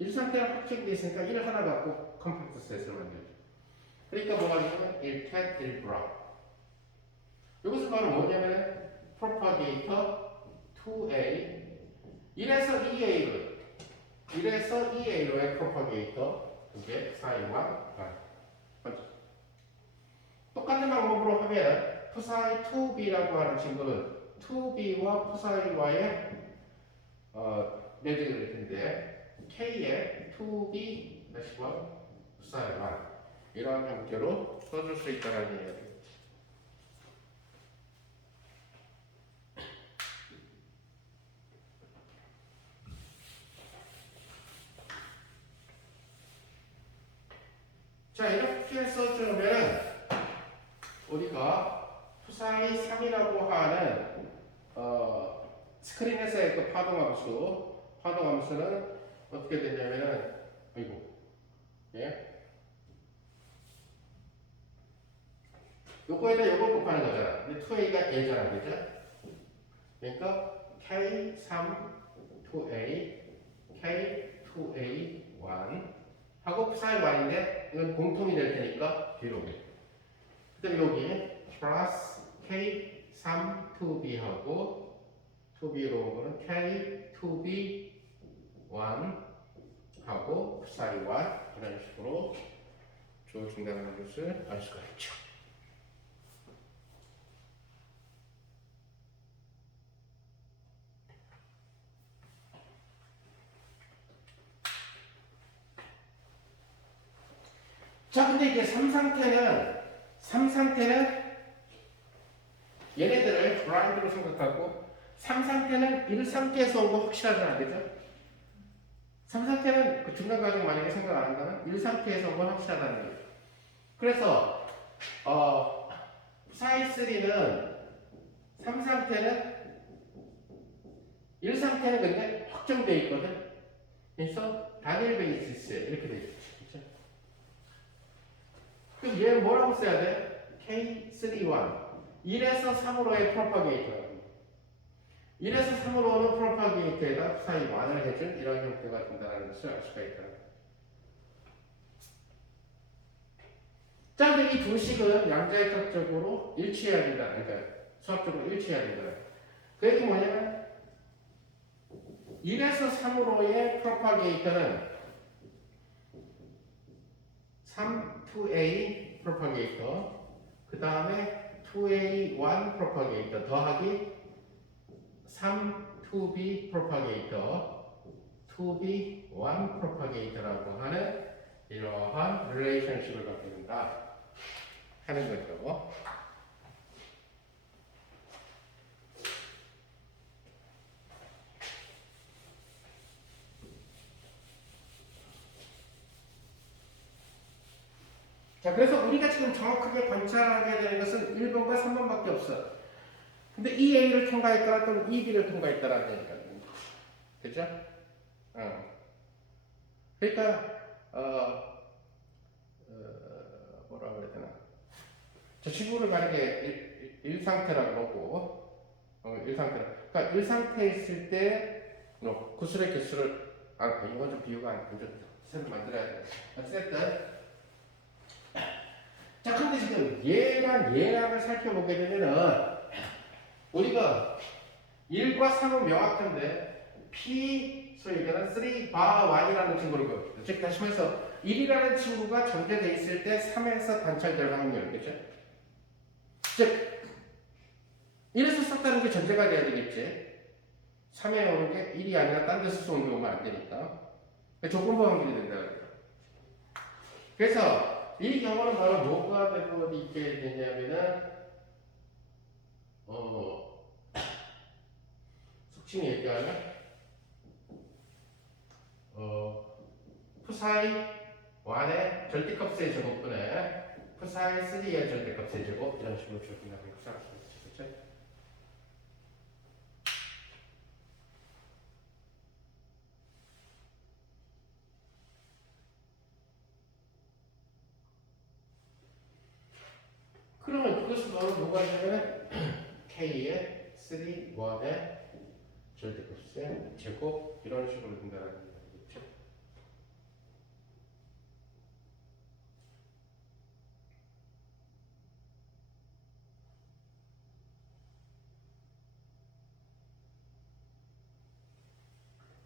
1상태는 확정되어 있으니까 1 하나 갖고 컴플렉스 셋을 만들죠. 그러니까 뭐가 있냐면 1cat, 1bra. 이것은 바로 뭐냐면 프로파게이터 2A 1에서 2A로의 프로파게이터 그게 사이와 맞죠? 똑같은 방법으로 하면 푸사이 2B라고 하는 친구는 2B와 푸사이와의 내적이 될 텐데 K의 2B 다시와 푸사이와 이러한 형태로 써줄 수 있다는 얘기예요. 스크린에서의 그 파동함수는 어떻게 되냐면은, 아이고, 예? 요거에다 요걸 곱하는 거잖아. 근데 2a가 a잖아, 그죠? 그러니까 k3 2a, k2a1 하고 psi 1인데 이건 공통이 될 테니까 뒤로 오게. 그다음에 여기 플러스 k3 2b하고 2b로 온 거는 k2b1 하고 psi 1 이런 식으로 주어진다는 것을 알 수가 있죠. 자, 근데 이제 3상태는 얘네들을 블라인드로 생각하고 3상태는 1상태에서 온 거 확실하잖아, 그죠? 3상태는 그 중간 과정 만약에 생각 안 한다면 1상태에서 온 건 확실하다는 거예요. 그래서 psi3는 3상태는 1상태는 근데 확정되어 있거든. 그래서 단일 베이시스 이렇게 되어 있지. 그렇죠? 그럼 얘는 뭐라고 써야 돼? K31 1에서 3으로의 프로파게이터 1에서 3으로 오는 프로파게이터에다 psi 1을 해준 이런 형태가 된다는 것을 알 수가 있다. 자, 근데 이 두 식은 양자역학적으로 일치해야 된다. 그러니까 수학적으로 일치해야 된다. 그 얘기 뭐냐면 1에서 3으로의 프로파게이터는 2a 프로파게이터 그 다음에 2a1 프로파게이터 더하기 2b 프로파게이터 2b1 프로파게이터라고 하는 이러한 릴레이션십을 갖게 된다 하는 거죠. 자, 그래서 우리가 지금 정확하게 관찰하게 되는 것은 1번과 3번밖에 없어. 근데 이 A를 통과했거나 또는 이 B를 통과했다라는 얘기거든요. 그죠? 그러니까, 뭐라 그래야 되나. 저 지구를 만약에 1상태라고 놓고, 1상태라. 그러니까 1상태에 있을 때, 구슬의 개수를, 이건 좀 비유가 안 좋다. 새로 만들어야 돼. 어쨌든, 자, 근데 지금 얘랑을 살펴보게 되면은 우리가 1과 3은 명확한데 P 소위 얘기하는 3바1이라는 친구를 보여줍니다. 즉 다시 말해서 1이라는 친구가 전제되어 있을 때 3에서 관찰될 확률, 그죠? 즉 1에서 썼다는 게 전제가 돼야 되겠지. 3에 오는 게 1이 아니라 딴 데서 온 게 오면 안 되니까 조건부 확률이 된다. 그래서 이 경우는 바로 뭐가 되고 있게 되냐면은 속칭 얘기하면 푸사이 1의 절대값의 제곱분에 푸사이 3의 절대값의 제곱 이런 식으로 적용하고 있죠. 그렇죠? 그러면 그것은 바로 뭐가 되냐면 K의 3, 1의 절대값의 제곱 이런 식으로 된다는 얘기죠.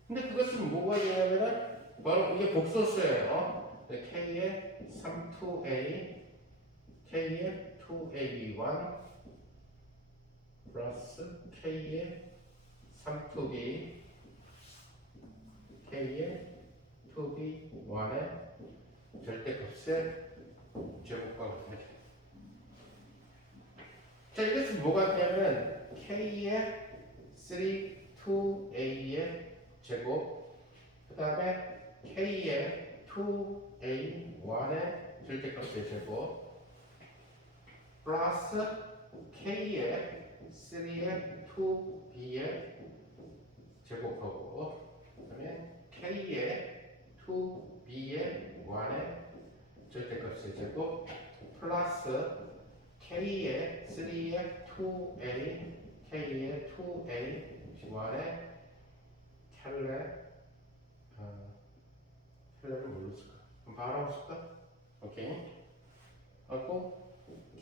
근데 그것은 뭐가 되냐면은 바로 이게 복소수예요. K의 3, 2a K의 2ab1 플러스 K의 3, 2b K의 2b1의 절대값의 제곱과 같아요. 자, 이것은 뭐가 되냐면 K의 3, 2a의 제곱 그 다음에 K의 2a1의 절대값의 제곱 플러스 K의 3의 2b의 제곱하고 그다음에 K의 2B의 1의 절대값의 제곱 플러스 K의 3의 2A K의 2A 1의 캘레를 뭘로 쓸까? 그럼 바로 쓸까? 오케이. 하고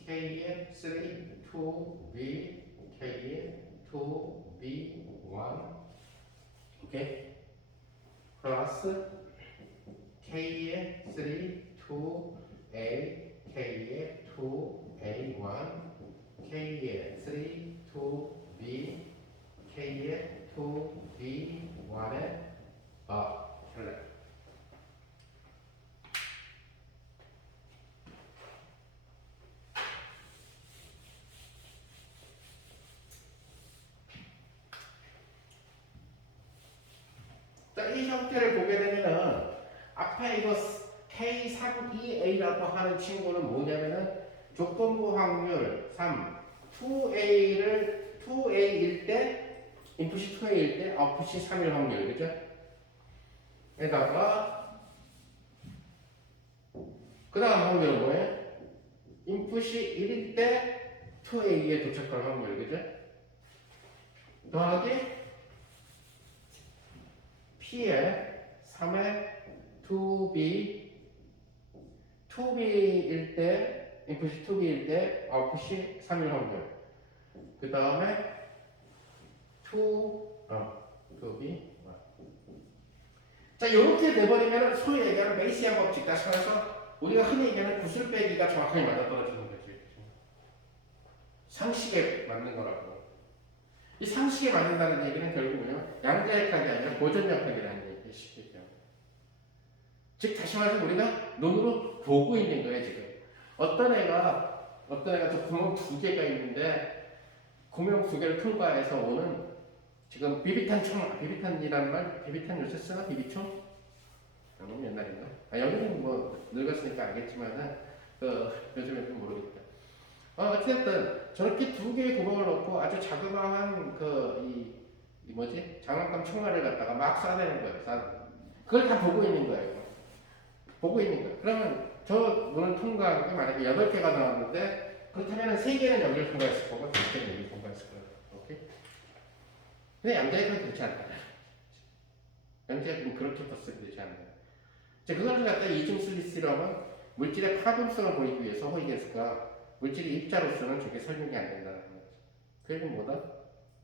K의 3, 2B, K의 2B, 1 오케이. 플러스 K의 3, 2A, K의 2A, 1 K의 3, 2B, K의 2B, 1의 캘레 자, 이 형태를 보게 되면은 앞에 이거 K32A라고 하는 친구는 뭐냐면은 조건부 확률 3, 2A일 때 인풋이 2A일 때 아웃풋이 3일 확률 그죠? 에다가 그 다음 확률은 뭐예요? 인풋이 1일 때 2A에 도착할 확률 그죠? 더하기 P에 3에 2B일 때 인풋이 2B일 때 아웃풋이 3일 확률 그 다음에 2B 자 이렇게 돼버리면 소위 얘기하는 메이시안 법칙 다시 말해서 우리가 흔히 얘기하는 구슬 빼기가 정확하게 맞아떨어지는 거지 상식에 맞는 거라고 이 상식에 맞는다는 얘기는 결국은요 양자역학이 아니라 고전역학이라는 얘기예요 쉽게 얘기하면 즉 다시 말해서 우리가 눈으로 보고 있는 거예요 지금 어떤 애가 저 구멍 2개가 있는데 구멍 2개를 통과해서 오는 지금 비비탄이라는 말 비비탄 요새 쓰나 비비총? 너무 옛날인가? 여기는 뭐 늙었으니까 알겠지만은 요즘에는 모르겠다 어쨌든 저렇게 2개의 구멍을 넣고 아주 자그마한 이 뭐지? 장난감 총알을 갖다가 막 쏴대는 거예요. 그걸 다 보고 있는 거예요. 보고 있는 거예요. 그러면 저 문을 통과한 게 만약에 8개가 나왔는데 그렇다면 3개는 여기를 통과했을 거고 2개는 여기를 통과했을 거예요. 오케이? 근데 양자역학은 그렇지 않다. 양자역학은 그렇게 버스가 되지 않아요. 그걸 갖다 이중 슬리스라고 하면 물질의 파동성을 보이기 위해서 호이겐스가 물질의 입자로서는 저게 설명이 안 된다는 거죠. 그 얘기는 뭐다?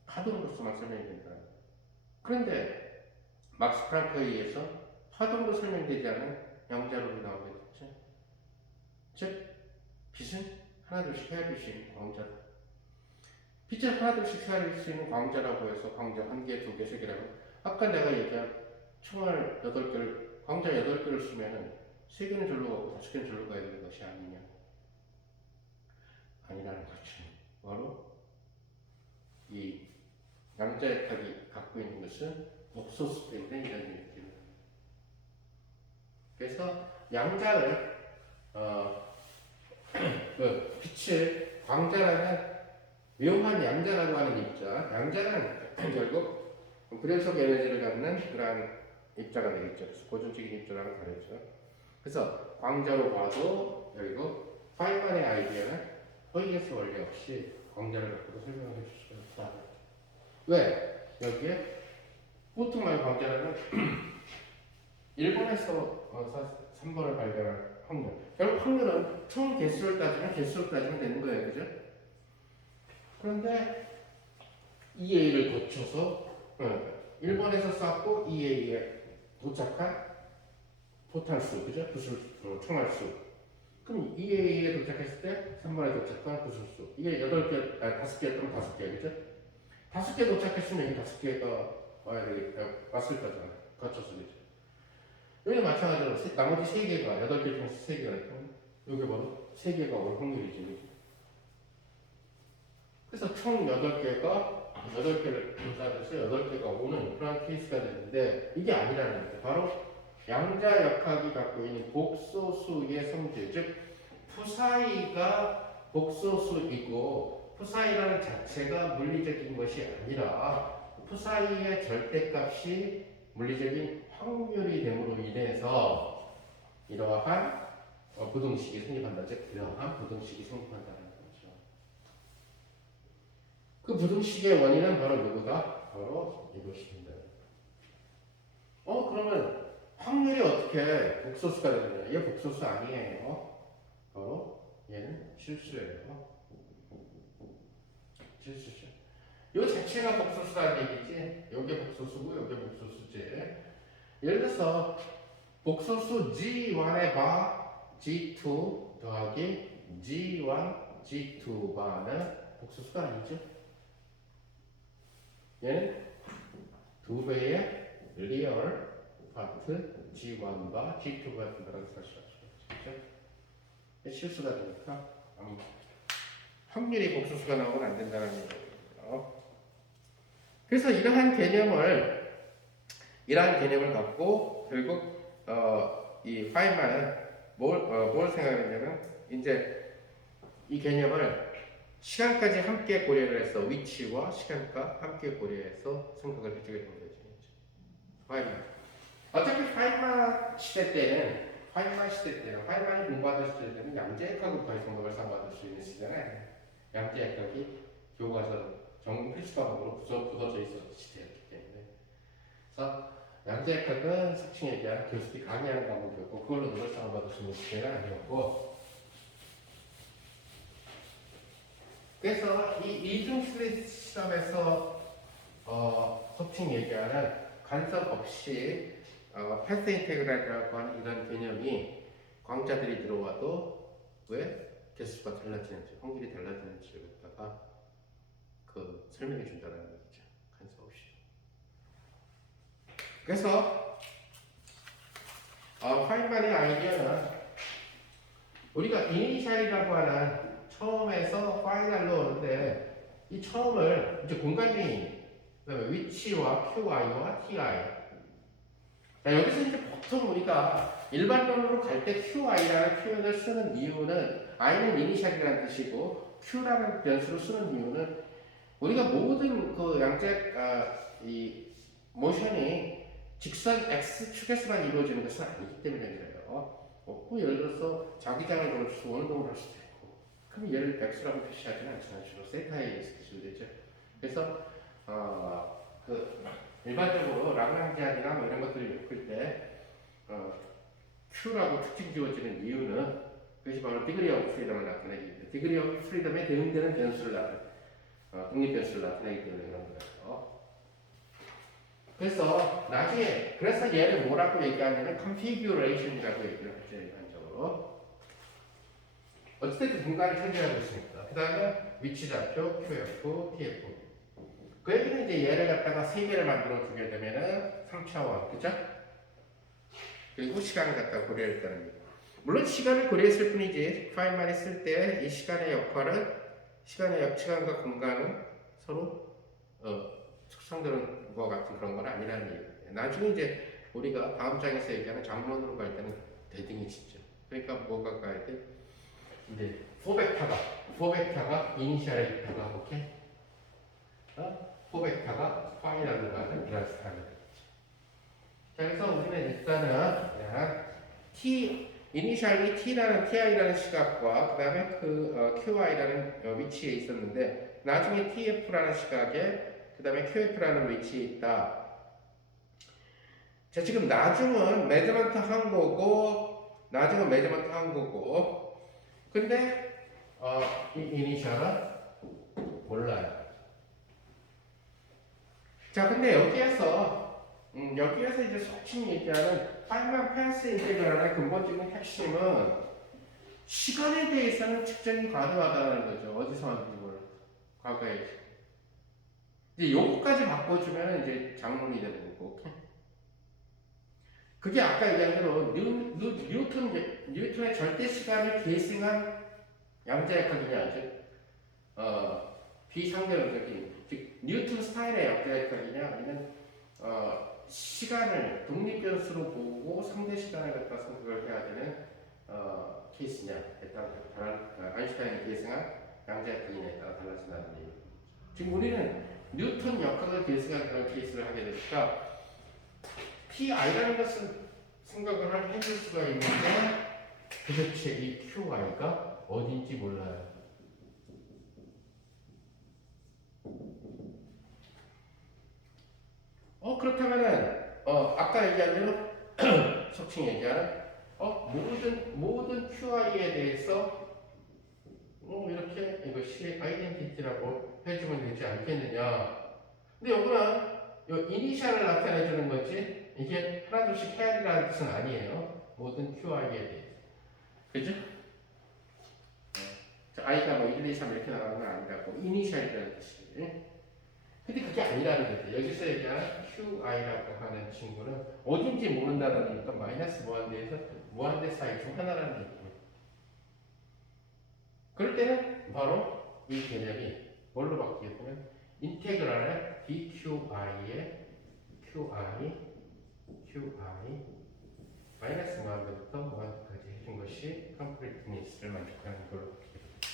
파동으로서만 설명이 된다. 그런데 막스 플랑크에 의해서 파동으로 설명되지 않은 양자론이 나오게 됐죠. 즉, 빛은 하나둘씩 헤아릴 수 있는 광자. 빛을 하나둘씩 헤아릴 수 있는 광자라고 해서 광자 1개, 2개, 3개라고. 아까 내가 얘기한 총알 8개를, 광자 8개를 쓰면은 3개는 절로 가고 5개는 절로 가야 되는 것이 아니냐. 아니라는 거죠. 바로 이 양자역학이 갖고 있는 것은 옥소스 때문에 이런 얘기입니다. 그래서 양자를 빛을 광자라는 묘한 양자라고 하는 입자, 양자는 결국 불연속 에너지를 갖는 그러한 입자가 되겠죠. 그래서 고정적인 입자랑은 다르죠. 그래서 광자로 봐도 그리고 파이만의 아이디어는 허이게스 원리 없이 광자를 갖고도 설명을 해줄 수가 있다. 왜? 여기에 보통만 광자라는 일본에서 3번을 발견한 확률. 결국 확률은 총 개수를 따지면 되는 거예요. 그죠? 그런데 EA를 거쳐서 일본에서 쐈고 EA에 도착한 포탄수, 그죠? 총알수. 그럼 EA에 도착했을 때 3번에 도착한 구술수. 이게 5개였다면 5개, 그죠? 5개 도착했으면 여기 5개가 와야 되겠다. 왔을 거잖아. 거쳐서, 그죠? 여기 마찬가지로 나머지 3개가, 8개 중에서 3개가 있고, 여기 바로 3개가 올 확률이지, 그죠? 그래서 총 8개를 따져서 8개가 오는 그런 케이스가 되는데, 이게 아니라는 거예요. 바로 양자역학이 갖고 있는 복소수의 성질, 즉 푸사이가 복소수이고 푸사이라는 자체가 물리적인 것이 아니라 투 사이의 절대값이 물리적인 확률이 됨으로 인해서 이러한 부등식이 성립한다. 즉 이러한 부등식이 성립한다는 거죠. 그 부등식의 원인은 바로 누구다? 바로 이것입니다. 그러면 확률이 어떻게 복소수가 되느냐? 얘 복소수 아니에요. 바로 얘는 실수예요. 실수죠. 요 자체가 복소수라는 얘기지. 요게 복소수고 요게 복소수지. 예를 들어서 복소수 G1의 바 G2 더하기 G1 G2 바는 복소수가 아니죠. 얘는 두 배의 리얼 파트 G1바 G2 같은 거라고 할 수 있죠. 실수가 되니까 확률이 복소수가 나오면 안 된다는 얘기예요. 그래서 이러한 개념을 갖고 결국 이 파인만은 뭘 생각했냐면 이제 이 개념을 시간까지 함께 고려를 해서 위치와 시간과 함께 고려해서 생각을 해주게 된 거죠. 파인만. 어차피 파인만이 공부하던 시대는 양자역학으로 생각을 상고받을 수 있는 시대는 양자역학이 교과서 전공 필수 과목으로 굳어져 있었던 시대였기 때문에. 그래서 양자역학은 석칭 얘기하는 교수들이 강의하는 과목이었고 그걸로 노벨 상을 받을 수 있는 시대는 아니었고. 그래서 이 이중 시험에서 석칭 얘기하는 간섭 없이 패스 인테그랄이라고 하는 이런 개념이 광자들이 들어와도 왜 개수가 달라지는지, 확률이 달라지는지를 갖다가 설명해 준다는 얘기죠. 간섭 없이. 그래서 파인만의 아이디어는 우리가 이니셜이라고 하는 처음에서 파이널로 오는데 이 처음을 이제 공간주의, 그다음에 위치와 QI와 TI. 자, 여기서 이제 보통 우리가 일반론으로 갈 때 QI라는 표현을 쓰는 이유는 I는 이니셜이라는 뜻이고 Q라는 변수를 쓰는 이유는 우리가 모든 이 모션이 직선 X축에서만 이루어지는 것은 아니기 때문에 그래요. 예를 들어서 자기장을 그릴 수 원동을 할 수도 있고 그럼 얘를 X라고 표시하지는 않잖아요. 주로 세타에 기술되죠. 그래서 일반적으로 랑랑지안이나 이런 것들을 엮을 때 Q라고 특징 지어지는 이유는 그것이 바로 디그리 오브 프리덤을 나타내기, 디그리 오브 프리덤에 대응되는 변수를 독립 변수를 나타내기 때문에 그런 거예요. 그래서 나중에 얘를 뭐라고 얘기하냐면 configuration이라고 얘기를 하죠. 일반적으로 어쨌든 공간을 차지하고 있으니까. 그 다음에 위치좌표, QF, TF. 그 얘기는 이제 얘를 갖다가 3개를 만들어 주게 되면은 3차원, 그죠? 그리고 시간을 갖다가 고려했다는 얘기. 물론 시간을 고려했을 뿐이지, 파인만이 쓸 때 이 시간의 역할은, 시간과 공간은 서로, 축성되는 것 같은 그런 건 아니라는 얘기예요. 나중에 이제 우리가 다음 장에서 얘기하는 장론으로 갈 때는 대등해지죠. 그러니까 뭐가 가야 돼? 이제 포벡터가 이니셜에 있다가, 오케이? 포벡터가 파이널로 가는 이런 스타일을. 자, 그래서 우리는 일단은 이니셜이 T라는 TI라는 시각과 그 다음에 QI라는 위치에 있었는데 나중에 TF라는 시각에 그 다음에 QF라는 위치에 있다. 자, 지금 나중은 메저먼트 한 거고 근데 이 이니셜은 몰라요. 자, 근데 여기에서 이제 속칭 얘기하는 파인만 패스 인테그랄의 근본적인 핵심은 시간에 대해서는 측정이 가능하다는 거죠. 어디서 왔는지 몰라. 과거에. 이제 요거까지 바꿔주면 이제 장론이 되는 거고. 그게 아까 얘기한 대로 뉴턴의 절대 시간을 계승한 양자역학이냐, 비상대론적인, 즉 뉴턴 스타일의 양자역학이냐, 아니면 시간을 독립변수로 보고 상대 시간을 갖다 생각을 해야 되는 케이스냐, 아인슈타인이 계승한 양자역학이냐에 따라 달라진다는 얘기죠. 지금 우리는 뉴턴 역학을 계승한 그런 케이스를 하게 되니까 PI라는 것은 생각을 해줄 수가 있는데 도대체 이 QI가 어딘지 몰라요. 그렇다면은 아까 얘기한 대로 석칭 얘기하는 모든 QI에 대해서 이렇게 이것이 아이덴티티라고 해주면 되지 않겠느냐. 근데 여기는 이 이니셜을 나타내주는 거지 이게 하나둘씩 헤아리라는 뜻은 아니에요. 모든 QI에 대해서. 그죠? i가 뭐 1, 2, 3 이렇게 나가는 건 아니라고 이니셜이라는 뜻이. 근데 그게 아니라는 거죠. 여기서 얘기하는 QI라고 하는 친구는 어딘지 모른다는 얘기니까 마이너스 무한대에서 무한대 사이 중 하나라는 얘기예요. 그럴 때는 바로 이 개념이 뭘로 바뀌게 되면 인테그랄의 dQI의 QI 마이너스 무한대부터 무한대까지 해준 것이 컴플리트니스를 만족하는 걸로 바뀌게 됩니다.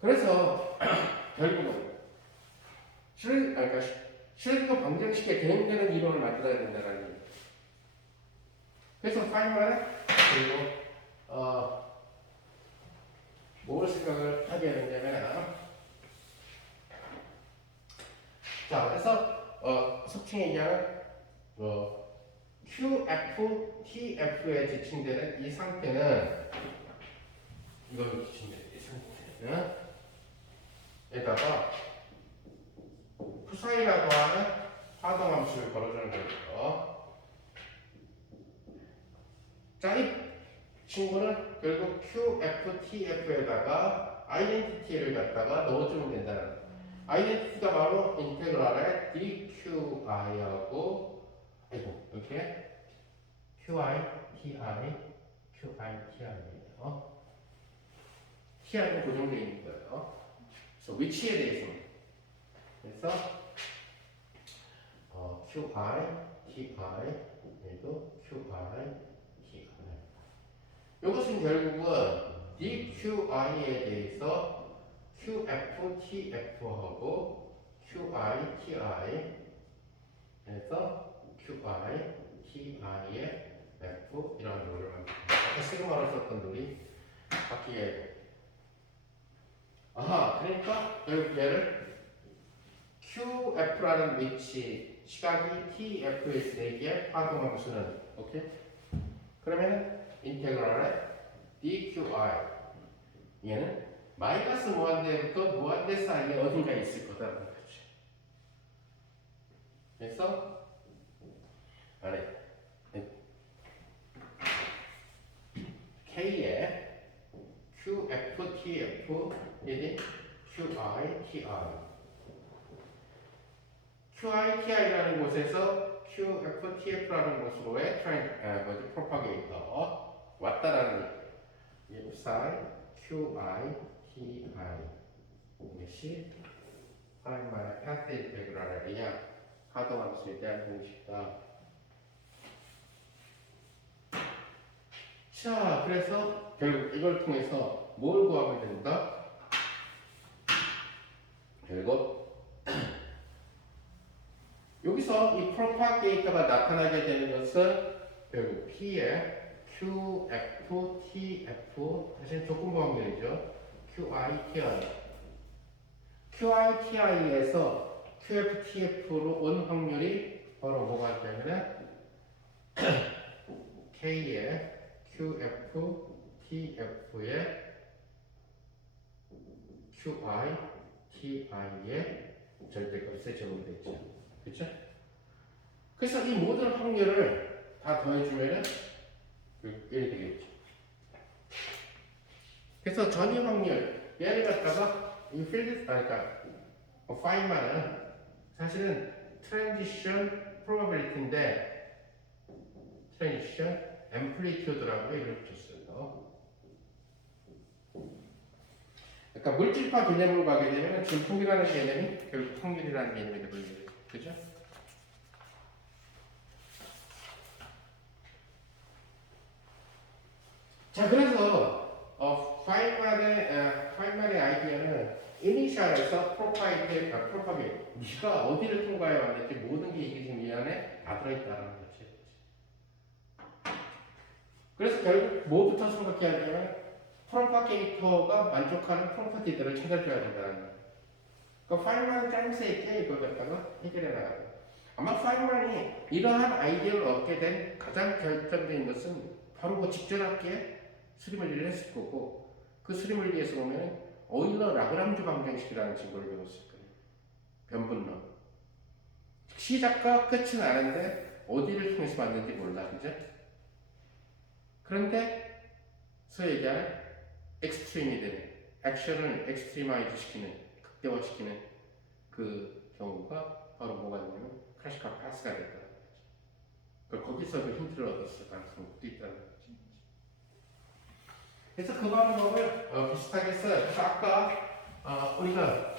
그래서 결국은 슈레딩거 방정식에 대응되는 이론을 만들어야 된다는 얘기예요. 그래서 파이만은 그리고 뭘 생각을 하게 되냐면 자 그래서 석칭 얘기하는 QF, TF에 지칭되는 이 상태는 이걸로 지칭되는 이 상태는 에다가 푸사이라고 하는 파동함수를 걸어주는 거죠. 자, 이 친구는 결국 QF, TF에다가 아이덴티티를 갖다가 넣어주면 된다는 거예요. 아이덴티티가 바로 인테그랄의 dQI하고 이렇게 QI, TI, QI, TI예요. TI는 고정되어 있는 거예요. 그래서 위치에 대해서 그래서 QI, TI, 얘도 QI, TI. 이것은 결국은 DQI에 대해서 QF, TF하고 QI, TI 에서 QI, TI의 F 이런 룰을 만듭니다. 아까 시그마로 썼던 룰이 바뀌게. 그러니까 결국 얘를 QF라는 위치, 시각이 TF에 있으기에 파동함수는 오케이? 그러면 인테그랄의 dQI 얘는 마이너스 무한대부터 무한대 사이에 어딘가 있을 거다라는 거지. 그래서 안에 K의 QF, TF, 얘는 QI, TI QI-TI라는 곳에서 QF-TF라는 곳으로의 프로파게이터 왔다라는 사인 QI-TI 이것이 파이만의 파스 인테그랄에 의한 가동함수에 대한 공식이다. 자, 그래서 결국 이걸 통해서 뭘 구하면 된다? 결국 여기서 이 프로파게이터가 나타나게 되는 것은 결국 P의 QF, TF 사실 조건부 확률이죠. QI, TI QI, TI에서 QF, TF로 온 확률이 바로 뭐가 되냐면 K의 QF, TF의 QI, TI의 절대값에 적용이 되죠. 그렇죠? 그래서 이 모든 확률을 다 더해주면 1이 되겠죠. 그래서 전위 확률 얘를 갖다가 이 필드 그러니까 파이만은 사실은 트랜지션 프로바빌리티인데 트랜지션 앰플리튜드라고 이름을 붙였어요. 그러니까 물질파 개념으로 가게 되면 진폭이라는 개념이 결국 확률이라는 개념이 되버려요. 그죠? 자, 그래서 파이만의 아이디어는 이니셜 프로파게이터. 네가 어디를 통과해 왔는지 모든 게 이게 지금 이 안에 다 들어있다는 거지. 그래서 결국 뭐부터 생각해야 되냐면 프로파게이터가 만족하는 프로퍼티들을 찾아줘야 된다는 거예요. 그 파인만 짜임새 있게 이걸 갖다가 해결해 나가야 돼요. 아마 파인만이 이러한 아이디어를 얻게 된 가장 결정적인 것은 바로 그 직전 학기에 스리물리를 했을 거고, 그 스리물리에서 보면 오일러 라그랑주 방정식이라는 친구를 배웠을 거예요. 변분론. 시작과 끝은 아는데 어디를 통해서 봤는지 몰라, 그죠? 그런데 소위 얘기하는 엑스트림이 되는, 액션을 엑스트리마이즈 시키는, 극대화시키는 그 경우가 바로 뭐가 되냐면 클래시컬 파스가 됐다는 거죠. 거기서 그 힌트를 얻었을 가능성이 있다는 거죠. 그래서 그 방법을 비슷하게 써요. 그래서 아까 우리가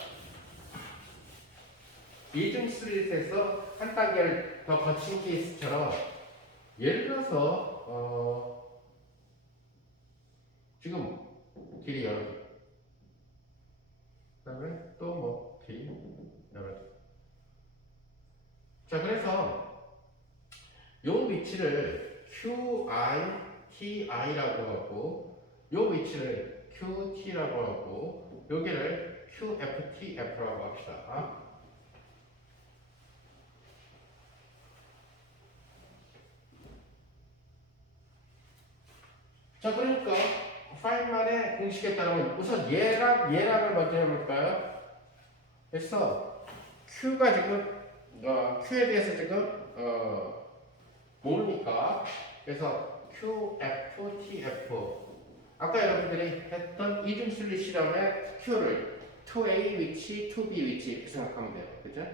이중 스릿에서 한 단계를 더 거친 케이스처럼 예를 들어서 지금 길이 여러 개, 그 다음에 또 뭐 길이 여러 개. 자, 그래서 요 위치를 QITI라고 하고, 요 위치를 QT라고 하고, 여기를 QFTF라고 합시다. 자, 그러니까 파인만의 공식에 따르면 우선 얘랑을 먼저 해볼까요? 그래서 Q가 지금 Q에 대해서 지금 모르니까, 그래서 QFTF, 아까 여러분들이 했던 이중 슬릿 실험의 Q를 2A 위치, 2B 위치 이렇게 생각하면 돼요. 그죠?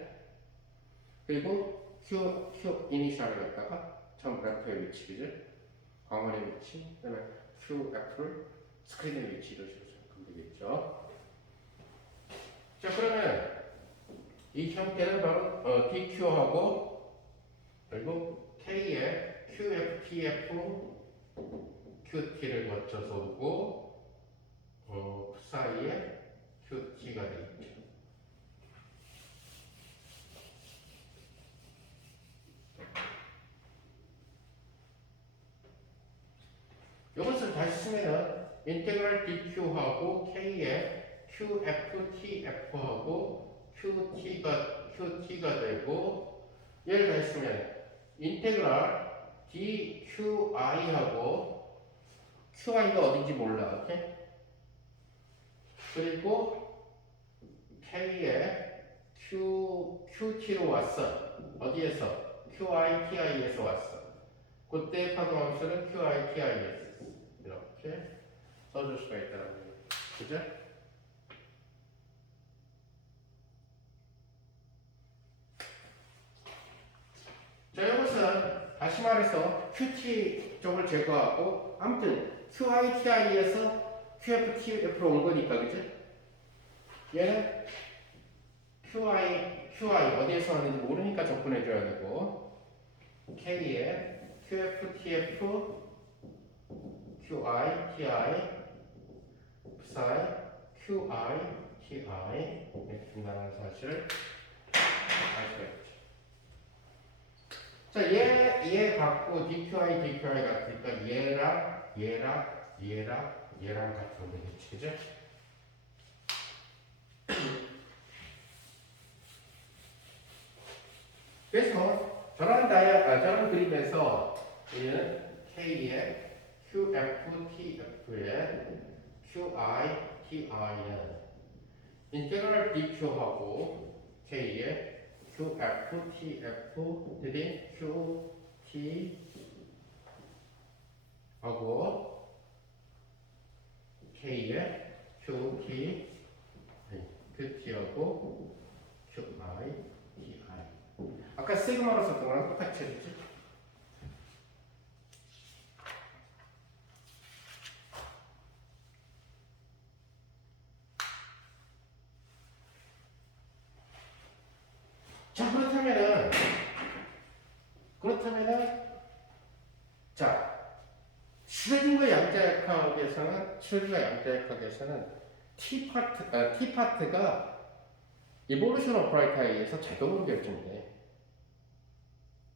그리고 Q 이니셜을 갖다가 처음 F의 위치, 그죠? 광원의 위치, 그 다음에 QF를 스크린의 위치, 이런 식으로 생각하면 되겠죠. 자, 그러면 이 형태는 바로 DQ하고, 그리고 K의 QFTF, QT를 거쳐서 오고, 그 사이에 QT가 되겠죠. 이것을 다시 쓰면은 인테그랄 DQ하고 K의 QFTF하고 QT가 되고, 얘를 다시 쓰면 인테그랄 DQI하고 QI가 어딘지 몰라, 오케이? 그리고 K의 QT로 왔어. 어디에서? QITI에서 왔어. 그때 파동함수는 QITI에서 이렇게 써줄 수가 있다는 거예요. 그죠? 자, 이것은 다시 말해서 QT 쪽을 제거하고, 아무튼 QITI에서 QFTF로 온 거니까, 그죠? 얘는 QI 어디에서 왔는지 모르니까 접근해줘야 되고, K에 QFTF, QITI, psi, QITI 이렇게 된다는 사실을 알 수가 있죠. 자, 얘 갖고 DQI 같으니까 얘랑 같은 되겠지, 그죠? 그래서 저런 그림에서 얘는 K의 QFTF의 QITI는 인테그럴 DQ하고 K의 QFTF들이 QT하고 K의 QT하고 QITI. 아까 시그마로 썼던 거랑 똑같이 해주죠. 자, 그렇다면은 자, 슈레딩거 양자역학에서는 T 파트가 이볼루션 오퍼레이터에 의해서 자동으로 결정돼.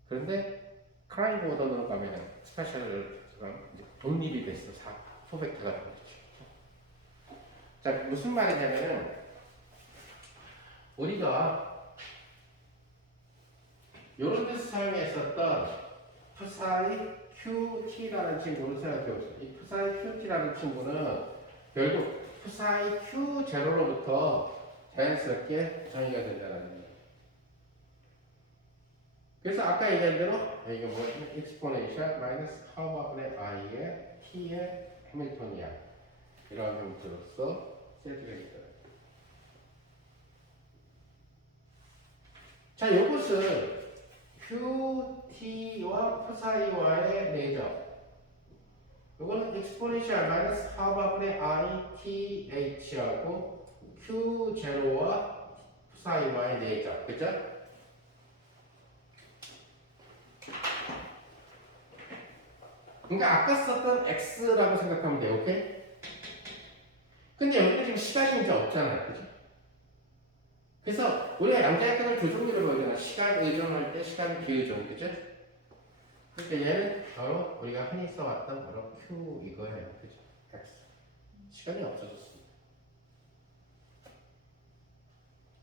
그런데 크라임 오더로 가면은 스페셜처럼 독립이 됐어. 포백트가 되죠. 자, 무슨 말이냐면은 우리가 이런 데서 사용했었던 푸사이 QT라는 친구를 생각해보세요. 이 푸사이 QT라는 친구는 결국 푸사이 Q0로부터 자연스럽게 정의가 된다는 얘기예요. 그래서 아까 얘기한 대로 이게 뭐냐면 exponential 마이너스 하버블의 i의 t의 해밀토니안 이런 형태로서 세트가 있다. 자, 이것은 QT와 푸사이와의 내적. 이거는 exponential 마이너스 하버블의 i th하고 Q0와 푸사이와의 내적. 그죠? 그러니까 아까 썼던 x라고 생각하면 돼요. 오케이? 근데 여기가 지금 시간이 이제 없잖아요. 그죠? 그래서 우리가 양자역학을 두 종류로 보잖아. 시간 의존할 때 시간 비의존. 그죠? 그러니까 얘는 바로 우리가 흔히 써왔던 바로 q 이거예요. 그죠? x. 시간이 없어졌습니다.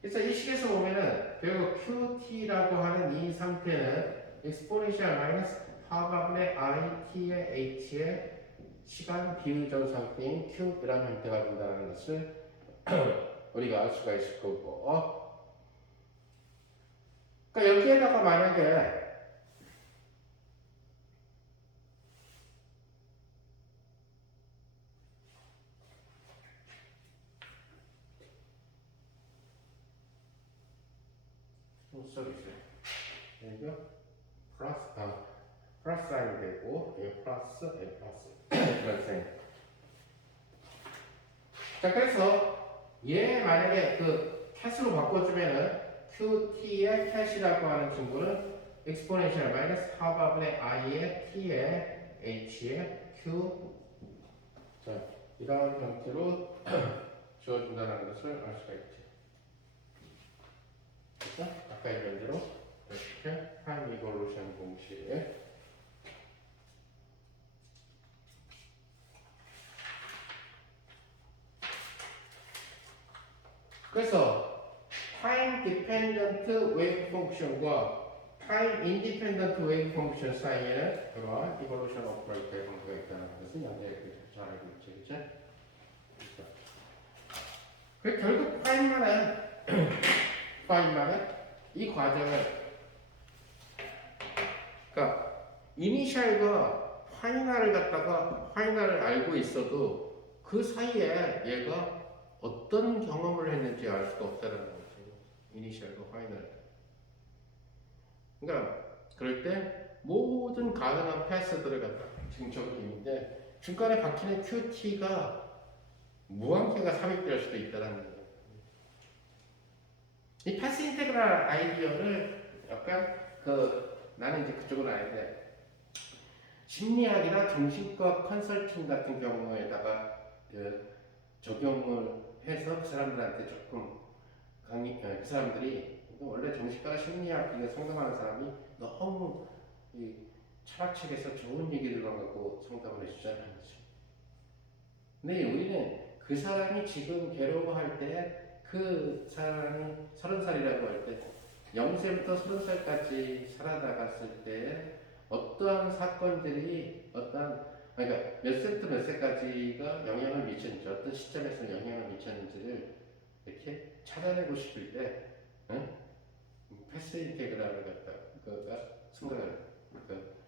그래서 이 식에서 보면은 결국 qt라고 하는 이 상태는 exponential 마이너스 하바분의 i t의 h의 시간 비의존 상태인 q라는 형태가 된다는 것을 우리가 알 수가 있을 거고. 그러니까 여기에다가 만약에 소리 있어요. 여기가 플러스 사인이 되고 A 플러스 A 플러스 그런 사인. 자, 그래서 얘 만약에 그 캣으로 바꿔주면은 QT의 캣이라고 하는 친구는 exponential 마이너스 하바분의 i의 t의 h의 q. 자, 이런 형태로 주어준다는 것을 알 수가 있죠. 그래서 아까 얘기한 대로 이렇게 타임 이볼루션 공식에 그래서 타임 디펜던트 웨이브 펑션과 타임 인디펜던트 웨이브 펑션 사이에는 그러한 이볼루션 오퍼레이터의 관계가 있다는 것을 양자역학에서 잘 알고 있죠. 그렇죠? 그 결국 파인만은 이 과정을 그러니까 이니셜과 파이널을 갖다가 파이널을 알고 있어도 그 사이에 얘가 어떤 경험을 했는지 알 수가 없다는 거죠. 이니셜과 파이널. 그러니까 그럴 때 모든 가능한 패스들을 갖다 지금 적고 있는데 중간에 박히는 QT가 무한계가 삽입될 수도 있다는 거예요. 이 패스 인테그랄 아이디어를 약간 나는 이제 그쪽은 아닌데 심리학이나 정신과 컨설팅 같은 경우에다가 적용을 해서 그 사람들한테 조금 그 사람들이 원래 정신과 심리학 상담하는 사람이 너무 이 철학책에서 좋은 얘기들만 갖고 상담을 해주잖아요. 근데 우리는 그 사람이 지금 괴로워할 때 그 사람이 30살이라고 할 때 0세부터 30살까지 살아나갔을 때 어떠한 사건들이 그러니까 몇 세부터 몇 세까지가 영향을 미쳤는지 어떤 시점에서 영향을 미쳤는지를 이렇게 찾아내고 싶을 때 응? 패스 인테그랄을 갖다 생각을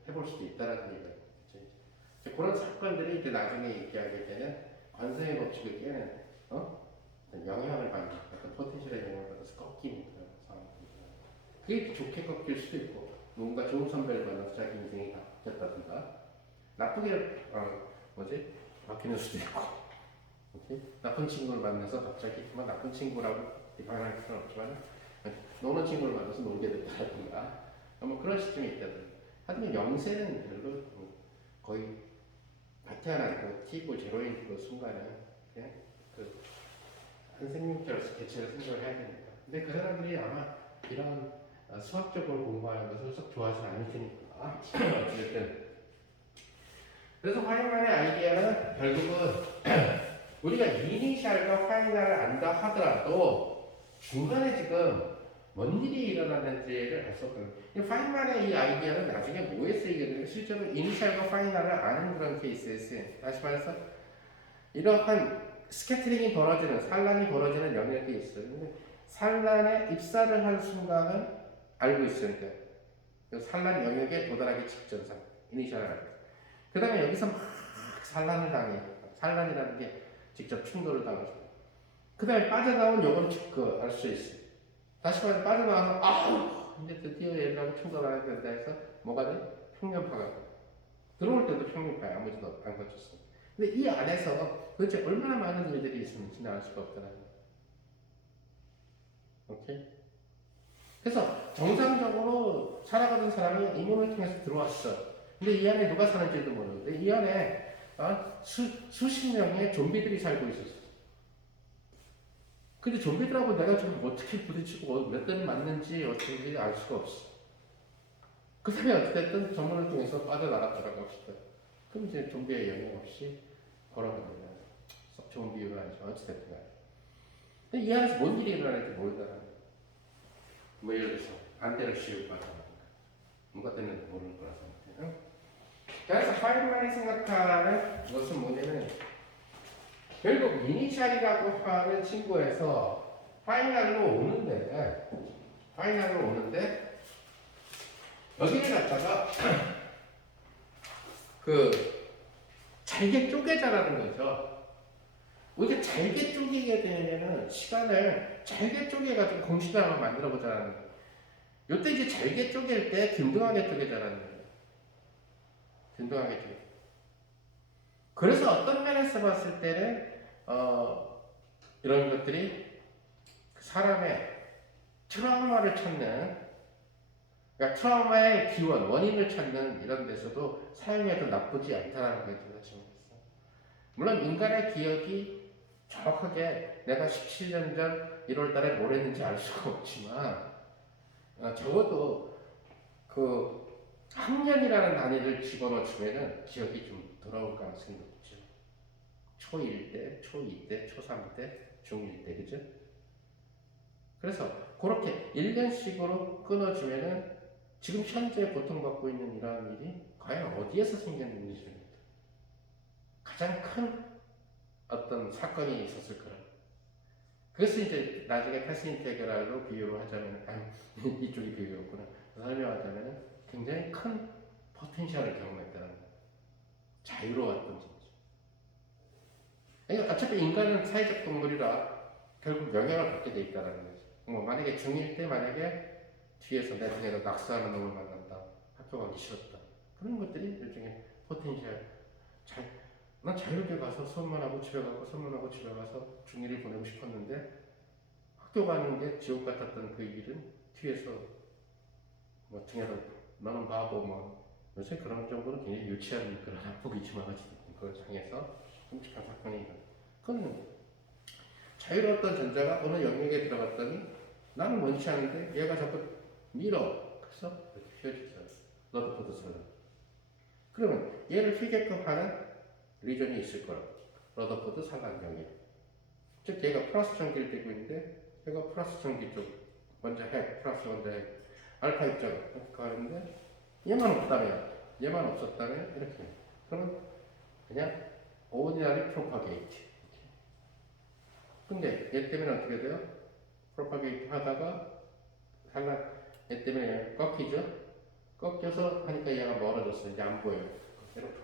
해볼 수도 있다라는 얘기예요. 그런 사건들이 이제 나중에 얘기하게 되는 관성의 법칙을 깨는 영향을 받는 어떤 포텐셜의 영향을 받아서 꺾이는 그런 상황입니다. 그게 좋게 꺾일 수도 있고 뭔가 좋은 선배를 만나서 자기 인생이 바뀌었다든가 나쁘게 바뀌는 수도 있고 나쁜 친구를 만나서 갑자기 나쁜 친구라고 비판할 수는 없지만 노는 친구를 만나서 놀게 됐다든가 그런 시점이 있다든가 하여튼 영세는 별로 거의 바태어난 T고 제로인 그 순간은 그냥 한 생명체로서 개체를 생각을 해야 되니까 근데 그 사람들이 아마 이런 수학적으로 공부하는 것을 썩 좋아하지 않을 테니까 어쨌든 그래서 파이널의 아이디어는 결국은 우리가 이니셜과 파이널을 안다 하더라도 중간에 지금 뭔 일이 일어났는지를 알 수 없거든요. 파이널의 이 아이디어는 나중에 뭐에 쓰이게 되면 실제로 이니셜과 파이널을 아는 그런 케이스에 쓰여요. 다시 말해서 이러한 스캐터링이 벌어지는 산란이 벌어지는 영역이 있어요. 근데 산란에 입사를 한 순간은 알고 있으니까 그 산란 영역에 도달하기 직전상 이니셜을 알고 그 다음에 여기서 막 산란을 당해 산란이라는 게 직접 충돌을 당하죠. 그 다음에 빠져나온 요건 알 수 있어요. 다시 말해 빠져나와서 이제 드디어 얘들하고 충돌하게 된다 해서 뭐가 돼? 평면파가 돼. 들어올 때도 평면파야 아무것도 안 거쳤어. 근데 이 안에서 도대체 얼마나 많은 일들이 있었는지는 알 수가 없더라고요. 오케이? 그래서 정상적으로 살아가던 사람이 이 문을 통해서 들어왔어. 근데 이 안에 누가 사는지도 모르는데 이 안에 수십 명의 좀비들이 살고 있었어. 근데 좀비들하고 내가 지금 어떻게 부딪히고 몇 대를 맞는지 어떻게 알 수가 없어. 그 다음에 어쨌든 저 문을 통해서 빠져나갔다라고 합시다. 그럼 이제 좀비의 영향 없이 걸어갑니다. 썩 좋은 비유가 아니죠. 어찌됐든 간에. 근데 이 안에서 뭔 일이 일어날지 모르다가 뭐 예를 들어서 반대를 씌우고 빠져나간다. 뭐가 됐는지 모르는 거라 생각해요. 그래서 파이널이 생각하는 것은 뭐냐면 결국 이니셜이라고 하는 친구에서 파이널로 오는데 여기를 갖다가 잘게 쪼개자라는 거죠. 우리가 잘게 쪼개게 되면은 시간을 잘게 쪼개가지고 공식을 한번 만들어보자라는 거예요. 요때 이제 잘게 쪼갤 때 균등하게 쪼개자라는 거예요. 균등하게 쪼개. 그래서 어떤 면에서 봤을 때는 이런 것들이 사람의 트라우마를 찾는, 그러니까 트라우마의 기원, 원인을 찾는 이런 데서도 사용해도 나쁘지 않다는 걸 생각했어요. 물론 인간의 기억이 정확하게 내가 17년 전 1월 달에 뭘 했는지 알 수가 없지만 적어도 그 학년이라는 단위를 집어넣으면은 기억이 좀 돌아올 가능성이 높죠. 초1 때, 초2 때, 초3 때, 중1 때, 그죠? 그래서 그렇게 1년씩으로 끊어주면은 지금 현재 고통받고 있는 이러한 일이 과연 어디에서 생겼는지 가장 큰 어떤 사건이 있었을 거라. 그래서 이제 나중에 패스 인테그랄로 비유를 하자면, 이쪽이 비유였구나. 설명하자면 굉장히 큰 포텐셜을 경험했다는 거예요. 자유로웠던 거죠. 그러니까 어차피 인간은 사회적 동물이라 결국 영향을 받게 돼 있다는 거죠. 뭐 만약에 중1 때 만약에 뒤에서 내 등에다 낙서하는 놈을 만난다. 학교 가기 싫었다. 그런 것들이 일종의 포텐셜. 난 자유롭게 가서 수업만 하고 집에 가고 수업만 하고 집에 가서 중1을 보내고 싶었는데 학교 가는 게 지옥 같았던 그 일은 뒤에서 뭐 등에다 너는 바보 뭐 요새 그런 정도는 굉장히 유치한 그런 학폭이지만 어쨌든 그걸 당해서 끔찍한 사건이 그건 자유로웠던 전자가 어느 영역에 들어갔더니 나는 원치 않은데 얘가 자꾸 밀어. 그래서 이렇게 휘어지죠. 러더포드 설론. 그러면 얘를 휘게끔 하는 리전이 있을 거라고. 러더포드 산란 영역. 즉 얘가 플러스 전기를 띠고 있는데 얘가 플러스 전기 쪽 먼저 핵, 플러스 먼저 핵, 알파 입장 이렇게 가는데 얘만 없었다면 이렇게. 그러면 그냥 ordinary propagate. 근데 얘 때문에 어떻게 돼요? propagate 하다가 산란 얘 때문에 꺾이죠? 꺾여서 하니까 얘가 멀어졌어. 이제 안 보여요. 이렇게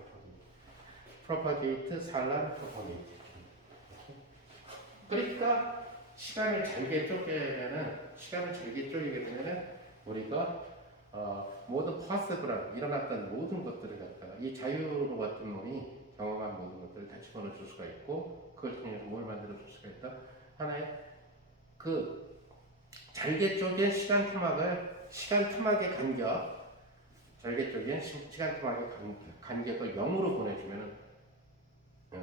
propagate, 산란, propagate. 그러니까 시간을 잘게 쪼개게 되면은 우리가 모든 파스브란 일어났던 모든 것들을 갖다가 이 자유로 같은 놈이 경험한 모든 것들을 다 집어넣어 줄 수가 있고 그걸 통해서 뭘 만들어 줄 수가 있다. 하나의 그 잘게 쪼갠 시간 토막의 간격을 0으로 보내주면은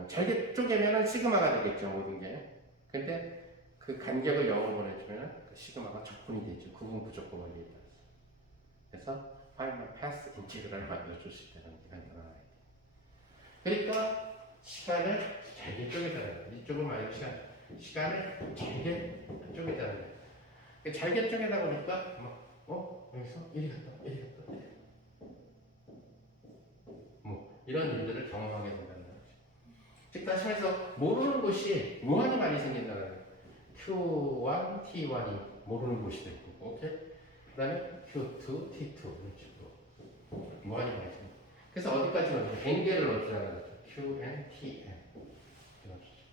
잘게 쪼개면은 시그마가 되겠죠 모든 게. 근데 그 간격을 0으로 보내주면은 그 시그마가 적분이 되죠. 구분 부족 원리에 따라서. 그래서 파이널 패스 인티그랄을 만들어줄 수 있다는 게 간단한 아이디어. 그러니까 시간을 잘게 쪼개자는 거예요. 이쪽은 말고 시간을 잘게 쪼개자는 거예요. 잘게 쪼개다 보니까 여기서 이리 갔다 이리 갔다 뭐 이런 일들을 경험하게 된다는 거죠. 즉 다시 말해서 모르는 곳이 무한히 많이 생긴다는 거예요. Q1, T1이 모르는 곳이 되고, 오케이? 그 다음에 Q2, T2 이런 식으로 무한히 많이 생깁니다. 그래서 어디까지 넣어주죠? N개를 넣어주자는 거죠. Qn, Tn 넣어주죠.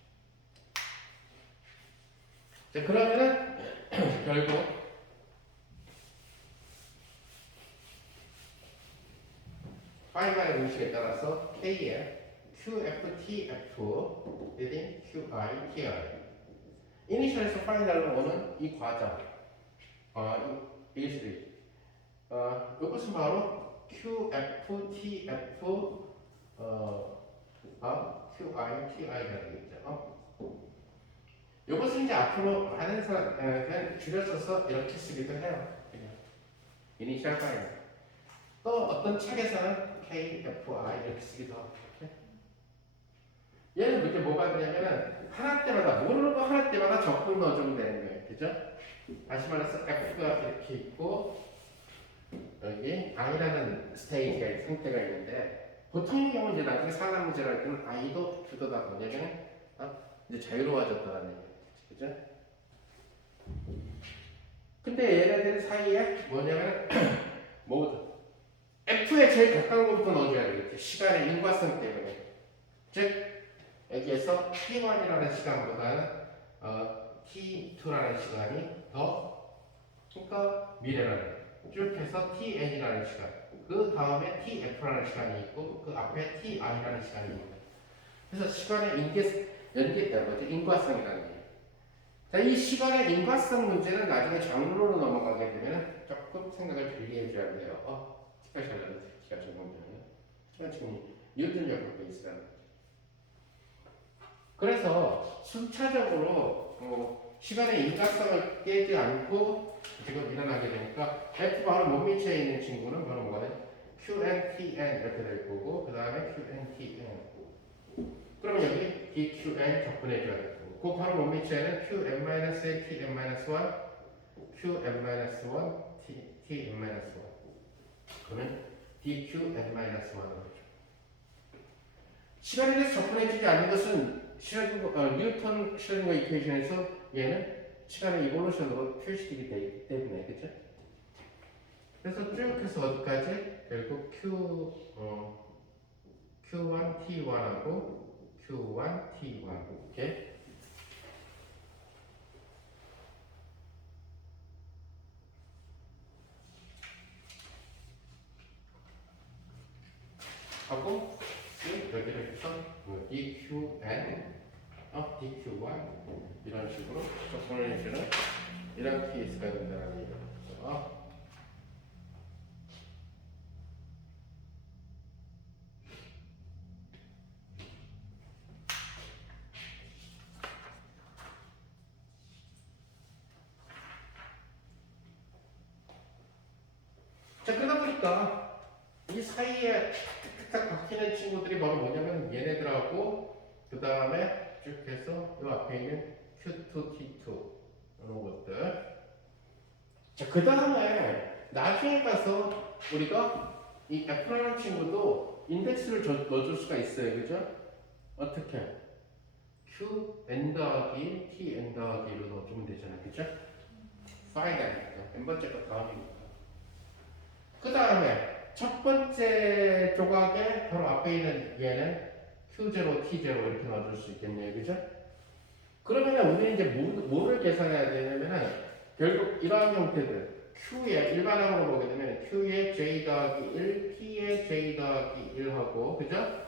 자 그러면은 결국 파이만의 공식에 따라서 K의 QFTF 대신 QI, TI 이니셜에서 파이널로 오는 이 과정 이것은 바로 QFTF QI, TI가 되겠죠. 이것은 이제 앞으로 하는 사람 그냥 줄여서서 이렇게 쓰기도 해요. 그냥 이니셜 파이널. 또 어떤 책에서는 KFI 이렇게 쓰기도 하고. 얘는 이제 뭐가 되냐면은 하나 때마다 모르는 거 하나 때마다 적분 넣어주면 되는 거예요. 그죠? 다시 말해서 F가 이렇게 있고 여기 I라는 스테이트가 상태가 있는데 보통의 경우 이제 나중에 상담 문제를 할 때는 I도 주도다 보냐면 이제 자유로워졌다는 얘기예요. 그죠? 근데 얘네들 사이에 뭐냐면 뭐죠? F에 제일 가까운 것부터 넣어줘야 되겠지. 시간의 인과성 때문에. 즉 여기에서 T1이라는 시간보다는 T2라는 시간이 더 그러니까 미래라는 쭉 해서 TN이라는 시간 그 다음에 TF라는 시간이 있고 그 앞에 TI라는 시간이 있습니다. 그래서 시간의 인과성이라는 거예요. 자, 이 시간의 인과성 문제는 나중에 장르로 넘어가게 되면 조금 생각을 달리 해줘야 돼요. 스페셜 기가 적용되면 지금 뉴턴적 베이스라는 거죠. 그래서 순차적으로 시간의 인과성을 깨지 않고 지금 일어나게 되니까 F 바로 몸미체에 있는 친구는 바로 뭐가 QNTN 이렇게 될 거고 그 다음에 QNTN 그러면 여기 DQN 적분해줘야 될 거고 그 바로 몸미체에는 QN-1, TN-1, QN-1, TN-1 그러면 DQN-1으로 시간에 대해서 접근해주지 않는 것은 뉴턴 슈레딩거 이퀘이션에서 얘는 시간의 이볼루션으로 표시되기 때문에 그죠? 그래서 쭉 해서 어디까지? 결국 Q1 T1하고 Q1 T1 이렇게 하고 여기를 해서 DQN DQ1 이런 식으로 적분해주는 이런 케이스가 된다는 얘기죠. 자 그러다 보니까 이 사이에 탁탁 박히는 친구들이 바로 뭐냐면 얘네들하고 그 다음에 쭉 해서 이 앞에 있는 Q2, T2 이런 것들. 자 그 다음에 나중에 가서 우리가 이 F라는 친구도 인덱스를 넣어줄 수가 있어요, 그죠? 어떻게? Q n 더하기 T n 더하기로 넣어주면 되잖아요, 그죠? 파이널 n 번째 거 다음입니다. 그 다음에 첫 번째 조각에 바로 앞에 있는 얘는 Q0, T0 이렇게 넣어줄 수 있겠네요. 그죠? 그러면 우리는 이제 뭐를 계산해야 되냐면은 결국 이러한 형태들 Q의 일반항으로 보게 되면 Q의 J 더하기 1, T의 J 더하기 1하고 그죠?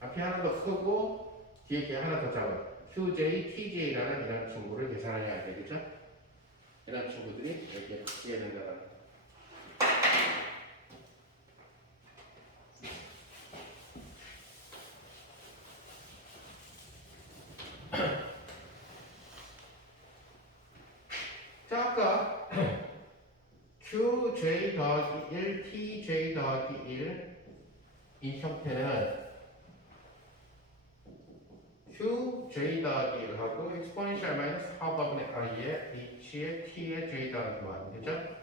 앞에 하나 더 크고 뒤에 게 하나 더 작은 QJ, TJ라는 이런 친구를 계산해야 돼. 그죠? 이런 친구들이 여기에 붙게 된다는 거예요. 자, 아까 아까 qj 더하기 1, tj 더하기 1 이 형태는 qj 더하기 1하고 exponential 마이너스 하분의 i에 h에 t에 j 더하기 1 되죠?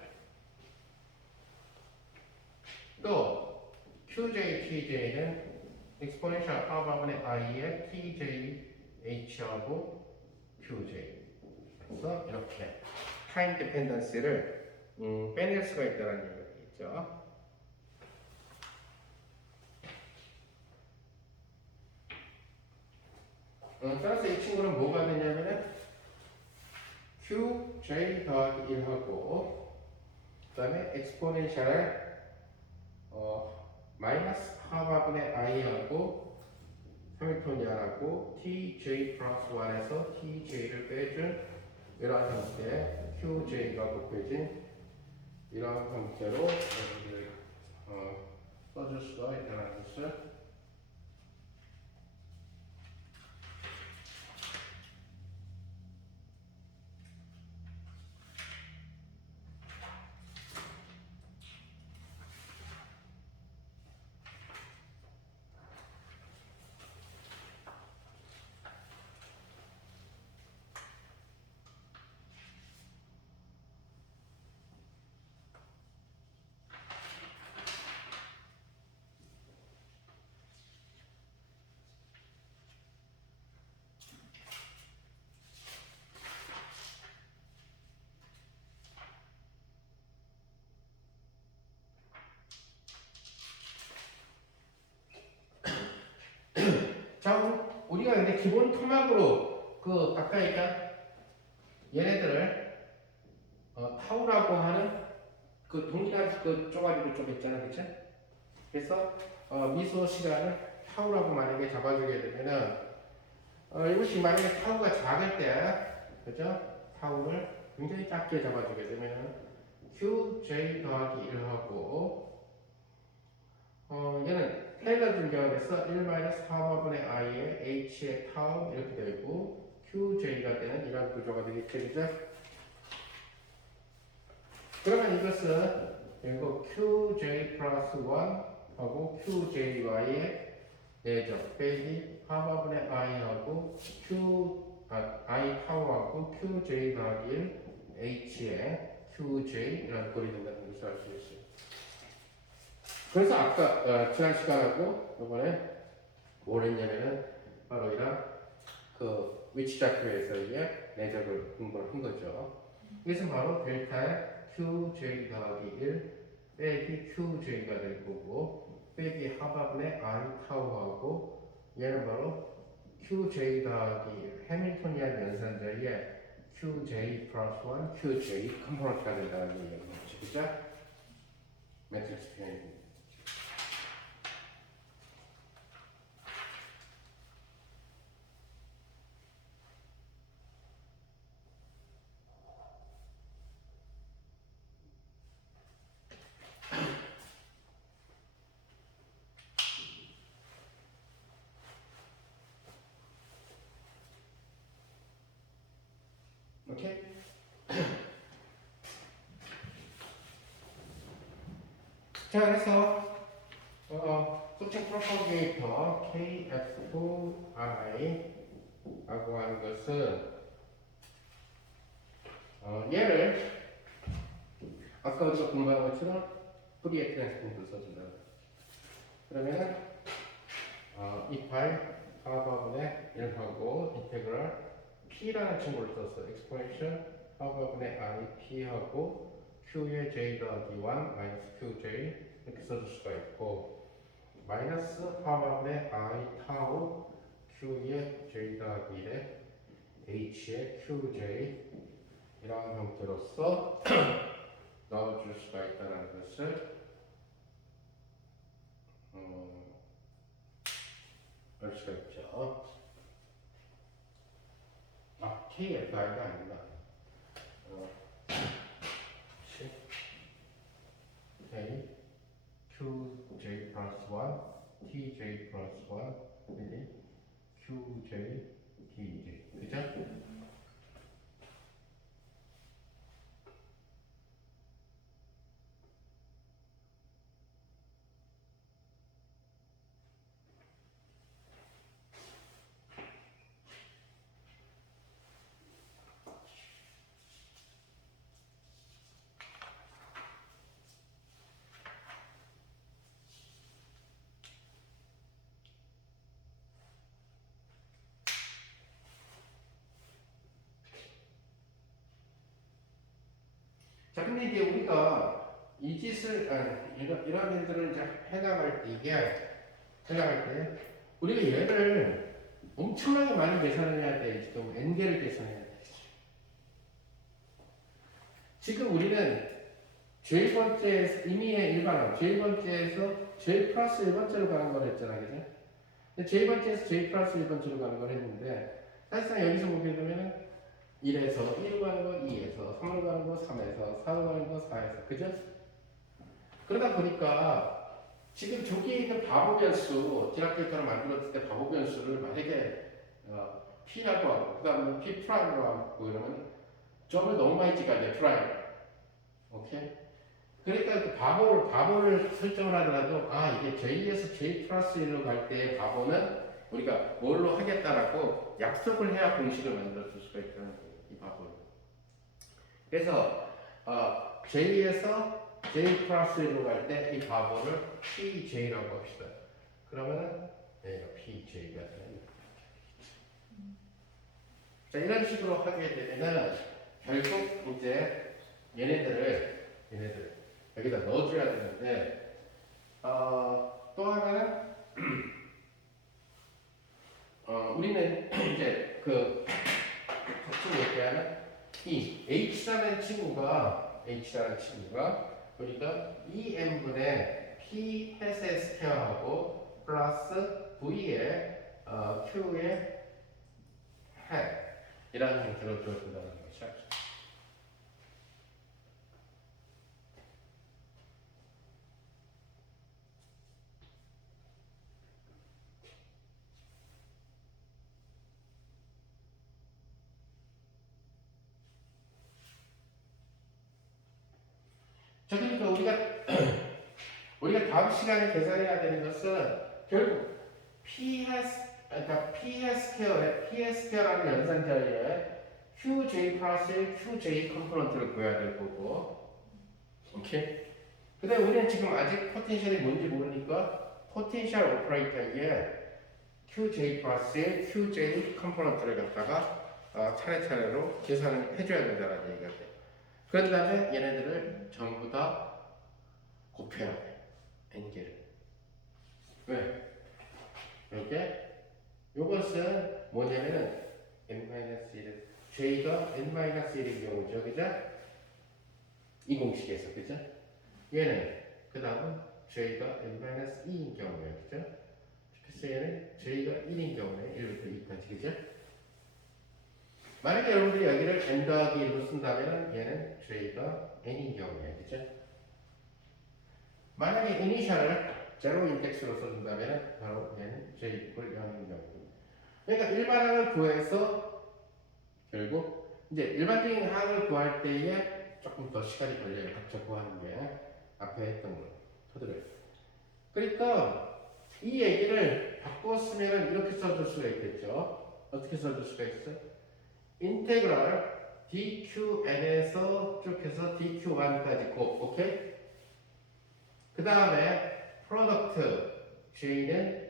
또 qj, tj는 exponential 하분의 i에 tj, h하고 qj 그래서 이렇게 타임 디펜던스를 빼낼 수가 있다는 얘기가 있죠. 따라서 이 친구는 뭐가 되냐면은 qj 더하기 1하고 그 다음에 엑스포넨셜 마이너스 하분의 i하고 해밀토니안하고 tj 플러스 1에서 tj를 빼준 이러한 형태의 qj가 곱해진 이러한 형태로 여기를 써줄 수가 있다는 것을 자, 우리가 근데 기본 토막으로 그 아까 얘기한 얘네들을 타우라고 하는 그 동일한 그 쪼가리로 좀 있잖아, 그쵸? 그래서 미소 시간을 타우라고 만약에 잡아주게 되면은 이것이 만약에 타우가 작을 때, 그죠? 타우를 굉장히 작게 잡아주게 되면은 qj 더하기 1하고 얘는 테일러 중개원에서 1 마이너스 타우분의 i의 h의 타우 이렇게 되고 qj가 되는 이런 구조가 되겠죠, 그죠? 그러면 이것은 이거 qj 플러스 1 하고 qjy의 내적 빼기 하분의 i하고 i 타우하고 qj 더하기 1 h의 qj 이런 꼴이 된다는 것을 알 수 있어요. 그래서 아까 지난 시간하고 이번에 뭘 했냐면은 바로 이런 그 위치 좌표에서의 내적을 공부를 한 거죠. 이것은 바로 델타의 qj 더하기 1 빼기 qj가 될 거고 빼기 하분의 i 타우하고 얘는 바로 qj 더하기 해밀토니안 연산자의 qj 플러스 1 qj 컴포넌트가 된다는 얘기인 거죠. 그죠? 매트릭스 표현입니다. 오케이? 자, 그래서 소칭 프로퍼게이터 KF2I 라고 하는 것은 얘를 아까 우리가 공부한 것처럼 프리에 트랜스폼도 써준다. 그러면 이파이 하분의 1하고 인테그랄 P라는 친구를 썼어. exponential 하분의 I P하고 Q의 J 더하기 1 마이너스 QJ 이렇게 써줄 수가 있고 마이너스 하분의 I 타우 Q의 J 더하기 1에 H의 QJ 이런 형태로서 넣어줄 수가 있다는 것을 알 수가 있죠. KFI가 아닙니다. K, QJ 플러스 1, TJ 플러스 1, QJ, TJ. 그죠? 자, 근데 이제 우리가 이 짓을, 이런 일들을 이제 해나갈 때, 해나갈 때, 우리가 얘를 엄청나게 많이 계산을 해야 돼. 지금 n개를 계산해야 돼. 지금 우리는 j 번째, 임의의 일반항, j 번째에서 j 플러스 1번째로 가는 걸 했잖아, 그죠? 근데 j 번째에서 j 플러스 1번째로 가는 걸 했는데, 사실상 여기서 보게 되면 1에서 1로 가는 거 2에서 3로 가는 거 3에서 4로 가는 거 4에서 그죠? 그러다 보니까 지금 저기에 있는 바보 변수 디라크일터를 만들었을 때 바보 변수를 만약에 P라고 하고 그 다음에 P 프라임으로 하고 이러면 점을 너무 많이 찍어야 돼 프라임 오케이? 그러니까 그 바보를 설정을 하더라도 이게 J에서 J 플러스 1로 갈 때의 바보는 우리가 뭘로 하겠다라고 약속을 해야 공식을 만들어 줄 수가 있다는 거예요. 이 바보를. 그래서 J에서 J 플러스 1로 갈 때 이 바보를 PJ라고 합시다. 그러면은 얘가 PJ가 되는 자 이런 식으로 하게 되면은 결국 이제 얘네들을 여기다 넣어줘야 되는데 또 하나는 우리는 이제 그 적중 얘기하는 이 H라는 친구가 그러니까 EM분의 P 햇의 스퀘어하고 플러스 V의 Q의 햇 이라는 형태로 주어진다는 것이죠. 자, 그러니까 우리가 다음 시간에 계산해야 되는 것은 결국 그러니까 P 스퀘어라는 연산자리에 QJ 플러스 1, QJ 컴포넌트를 구해야 될 거고, 오케이? 근데 우리는 지금 아직 포텐셜이 뭔지 모르니까 포텐셜 오퍼레이터에 QJ 플러스 1, QJ 컴포넌트를 갖다가 차례차례로 계산을 해줘야 된다는 얘기가 돼요. 그런 다음에 얘네들을 전부 다 곱해야 돼. n개를. 왜? 이렇게 요것은 뭐냐면은 n-1 j가 n-1인 경우죠. 그죠? 이 공식에서 그죠? 얘는 그 다음은 j가 n-2인 경우예요. 그죠? 그래서 얘는 j가 1인 경우에 1부터 2까지 그죠? 만약에 여러분들이 여기를 n 더하기 1로 쓴다면 얘는 j가 n인 경우에 그죠? 만약에 이니셜을 제로 인덱스로 써준다면 바로 얘는 j 이퀄 0인 경우. 그러니까 일반항을 구해서 결국 이제 일반적인 항을 구할 때에 조금 더 시간이 걸려요. 각자 구하는 게 앞에 했던 거 토들을. 그러니까 이 얘기를 바꿨으면 이렇게 써줄 수가 있겠죠. 어떻게 써줄 수가 있어? 인테그럴 dqn에서 쭉 해서 dq1까지 곱, 오케이? 그 다음에 프로덕트 j는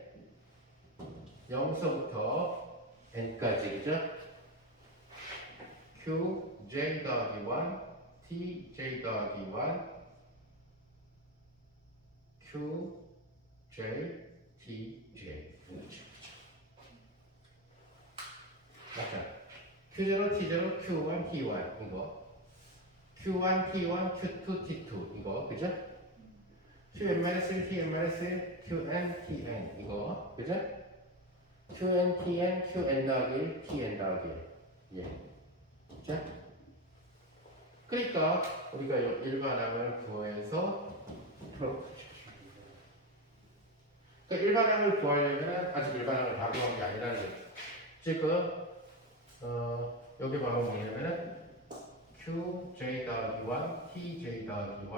0서부터 n까지 그죠? qj 더하기 1, tj 더하기 1, qj, tj 맞죠? Q0, T0, Q1, T1 이거 Q1, T1, Q2, T2 이거 그죠? Qn-1, Tn-1, Qn, Tn 이거 그죠? Qn, Tn, Qn 더하기 1, Tn 더하기 1 예. 그죠? 그러니까 우리가 일반항을 구해서 그러니까 일반항을 구하려면 아직 일반항을 다 구한 게 아니라는 거죠. 지금 여기 바로 뭐냐면은 QJ 더하기 1, TJ 더하기 1,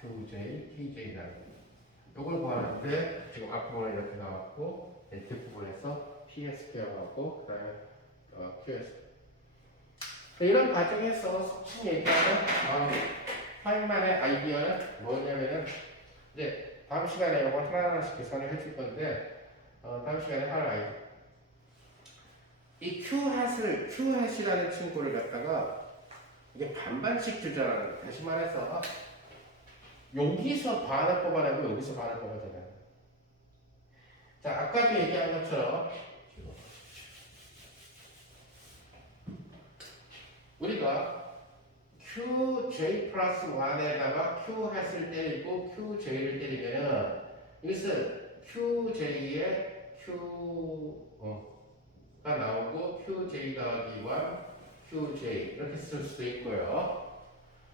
QJ, TJ 더하기 1 요걸 구하는데 지금 앞부분에 이렇게 나왔고 뒷부분에서 PSQ하고 그 다음에 QS 이런 과정에서 속칭 얘기하는 파인만의 아이디어는 뭐냐면은 이제 다음 시간에 이거 하나하나씩 계산을 해줄 건데 다음 시간에 할 아이디어 이 Q핫이라는 친구를 갖다가 이게 반반씩 주잖아요. 다시 말해서 여기서 반을 뽑아내고 여기서 반을 뽑아내잖아요. 자, 아까도 얘기한 것처럼 우리가 QJ 플러스 1에다가 Q 햇을 때리고 QJ를 때리면은 이것은 QJ에 Q가 나오고 QJ 더하기 1, QJ 이렇게 쓸 수도 있고요.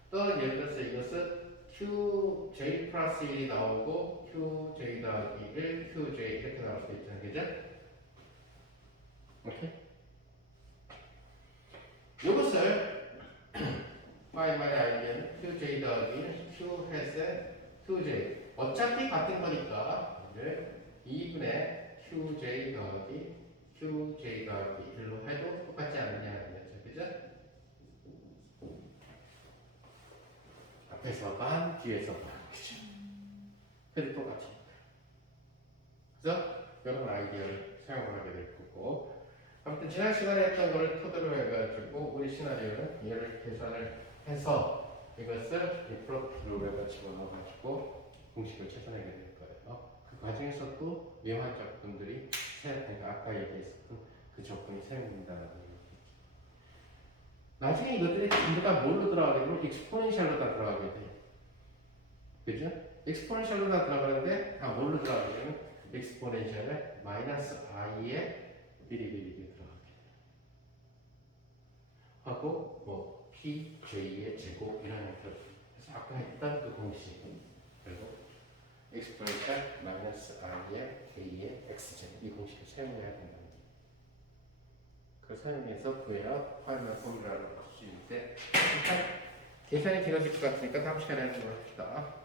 또 예를 들어서 이것은 QJ 플러스 1이 나오고 QJ 더하기 1, QJ 이렇게 나올 수도 있잖아요. 그죠? 오케이? 이것을 파이만의 알면 QJ 더하기 Q 햇의 QJ 어차피 같은 거니까 이제 2분의 QJ 더하기 QJ 더하기 1로 해도 똑같지 않느냐는 거죠. 그죠? 앞에서 반, 뒤에서 반. 그죠? 그래도 똑같이. 그래서 이런 아이디어를 사용을 하게 될 거고 아무튼 지난 시간에 했던 걸 토대로 해가지고 우리 시나리오는 얘를 계산을 해서 이것을 이 프로필 룰에다 집어넣어가지고 공식을 찾아내게 될 거예요. 그 과정에서 또 미환적분들이 그러니까 아까 얘기했었던 그 조건이 사용된다는 얘기죠. 나중에 이것들이 전부가 뭘로 들어가게 되면 익스포넨셜로 다 들어가게 돼요. 그죠? 익스포넨셜로 다 들어가는데 다 뭘로 들어가게 되면 익스포넨셜에 마이너스 i의 비리비리게 들어가게 돼요. 하고 뭐 pj의 제곱 이런 형태로 그래서 아까 했던 그 공식 그리고 익스포넨셜 마이너스 i의 k의 x제곱 이 공식을 사용해야 된다는 거예요. 그걸 사용해서 구해야 파이널 포뮬라를 볼 수 있는데 일단 계산이 길어질 것 같으니까 다음 시간에 하는 걸 합시다.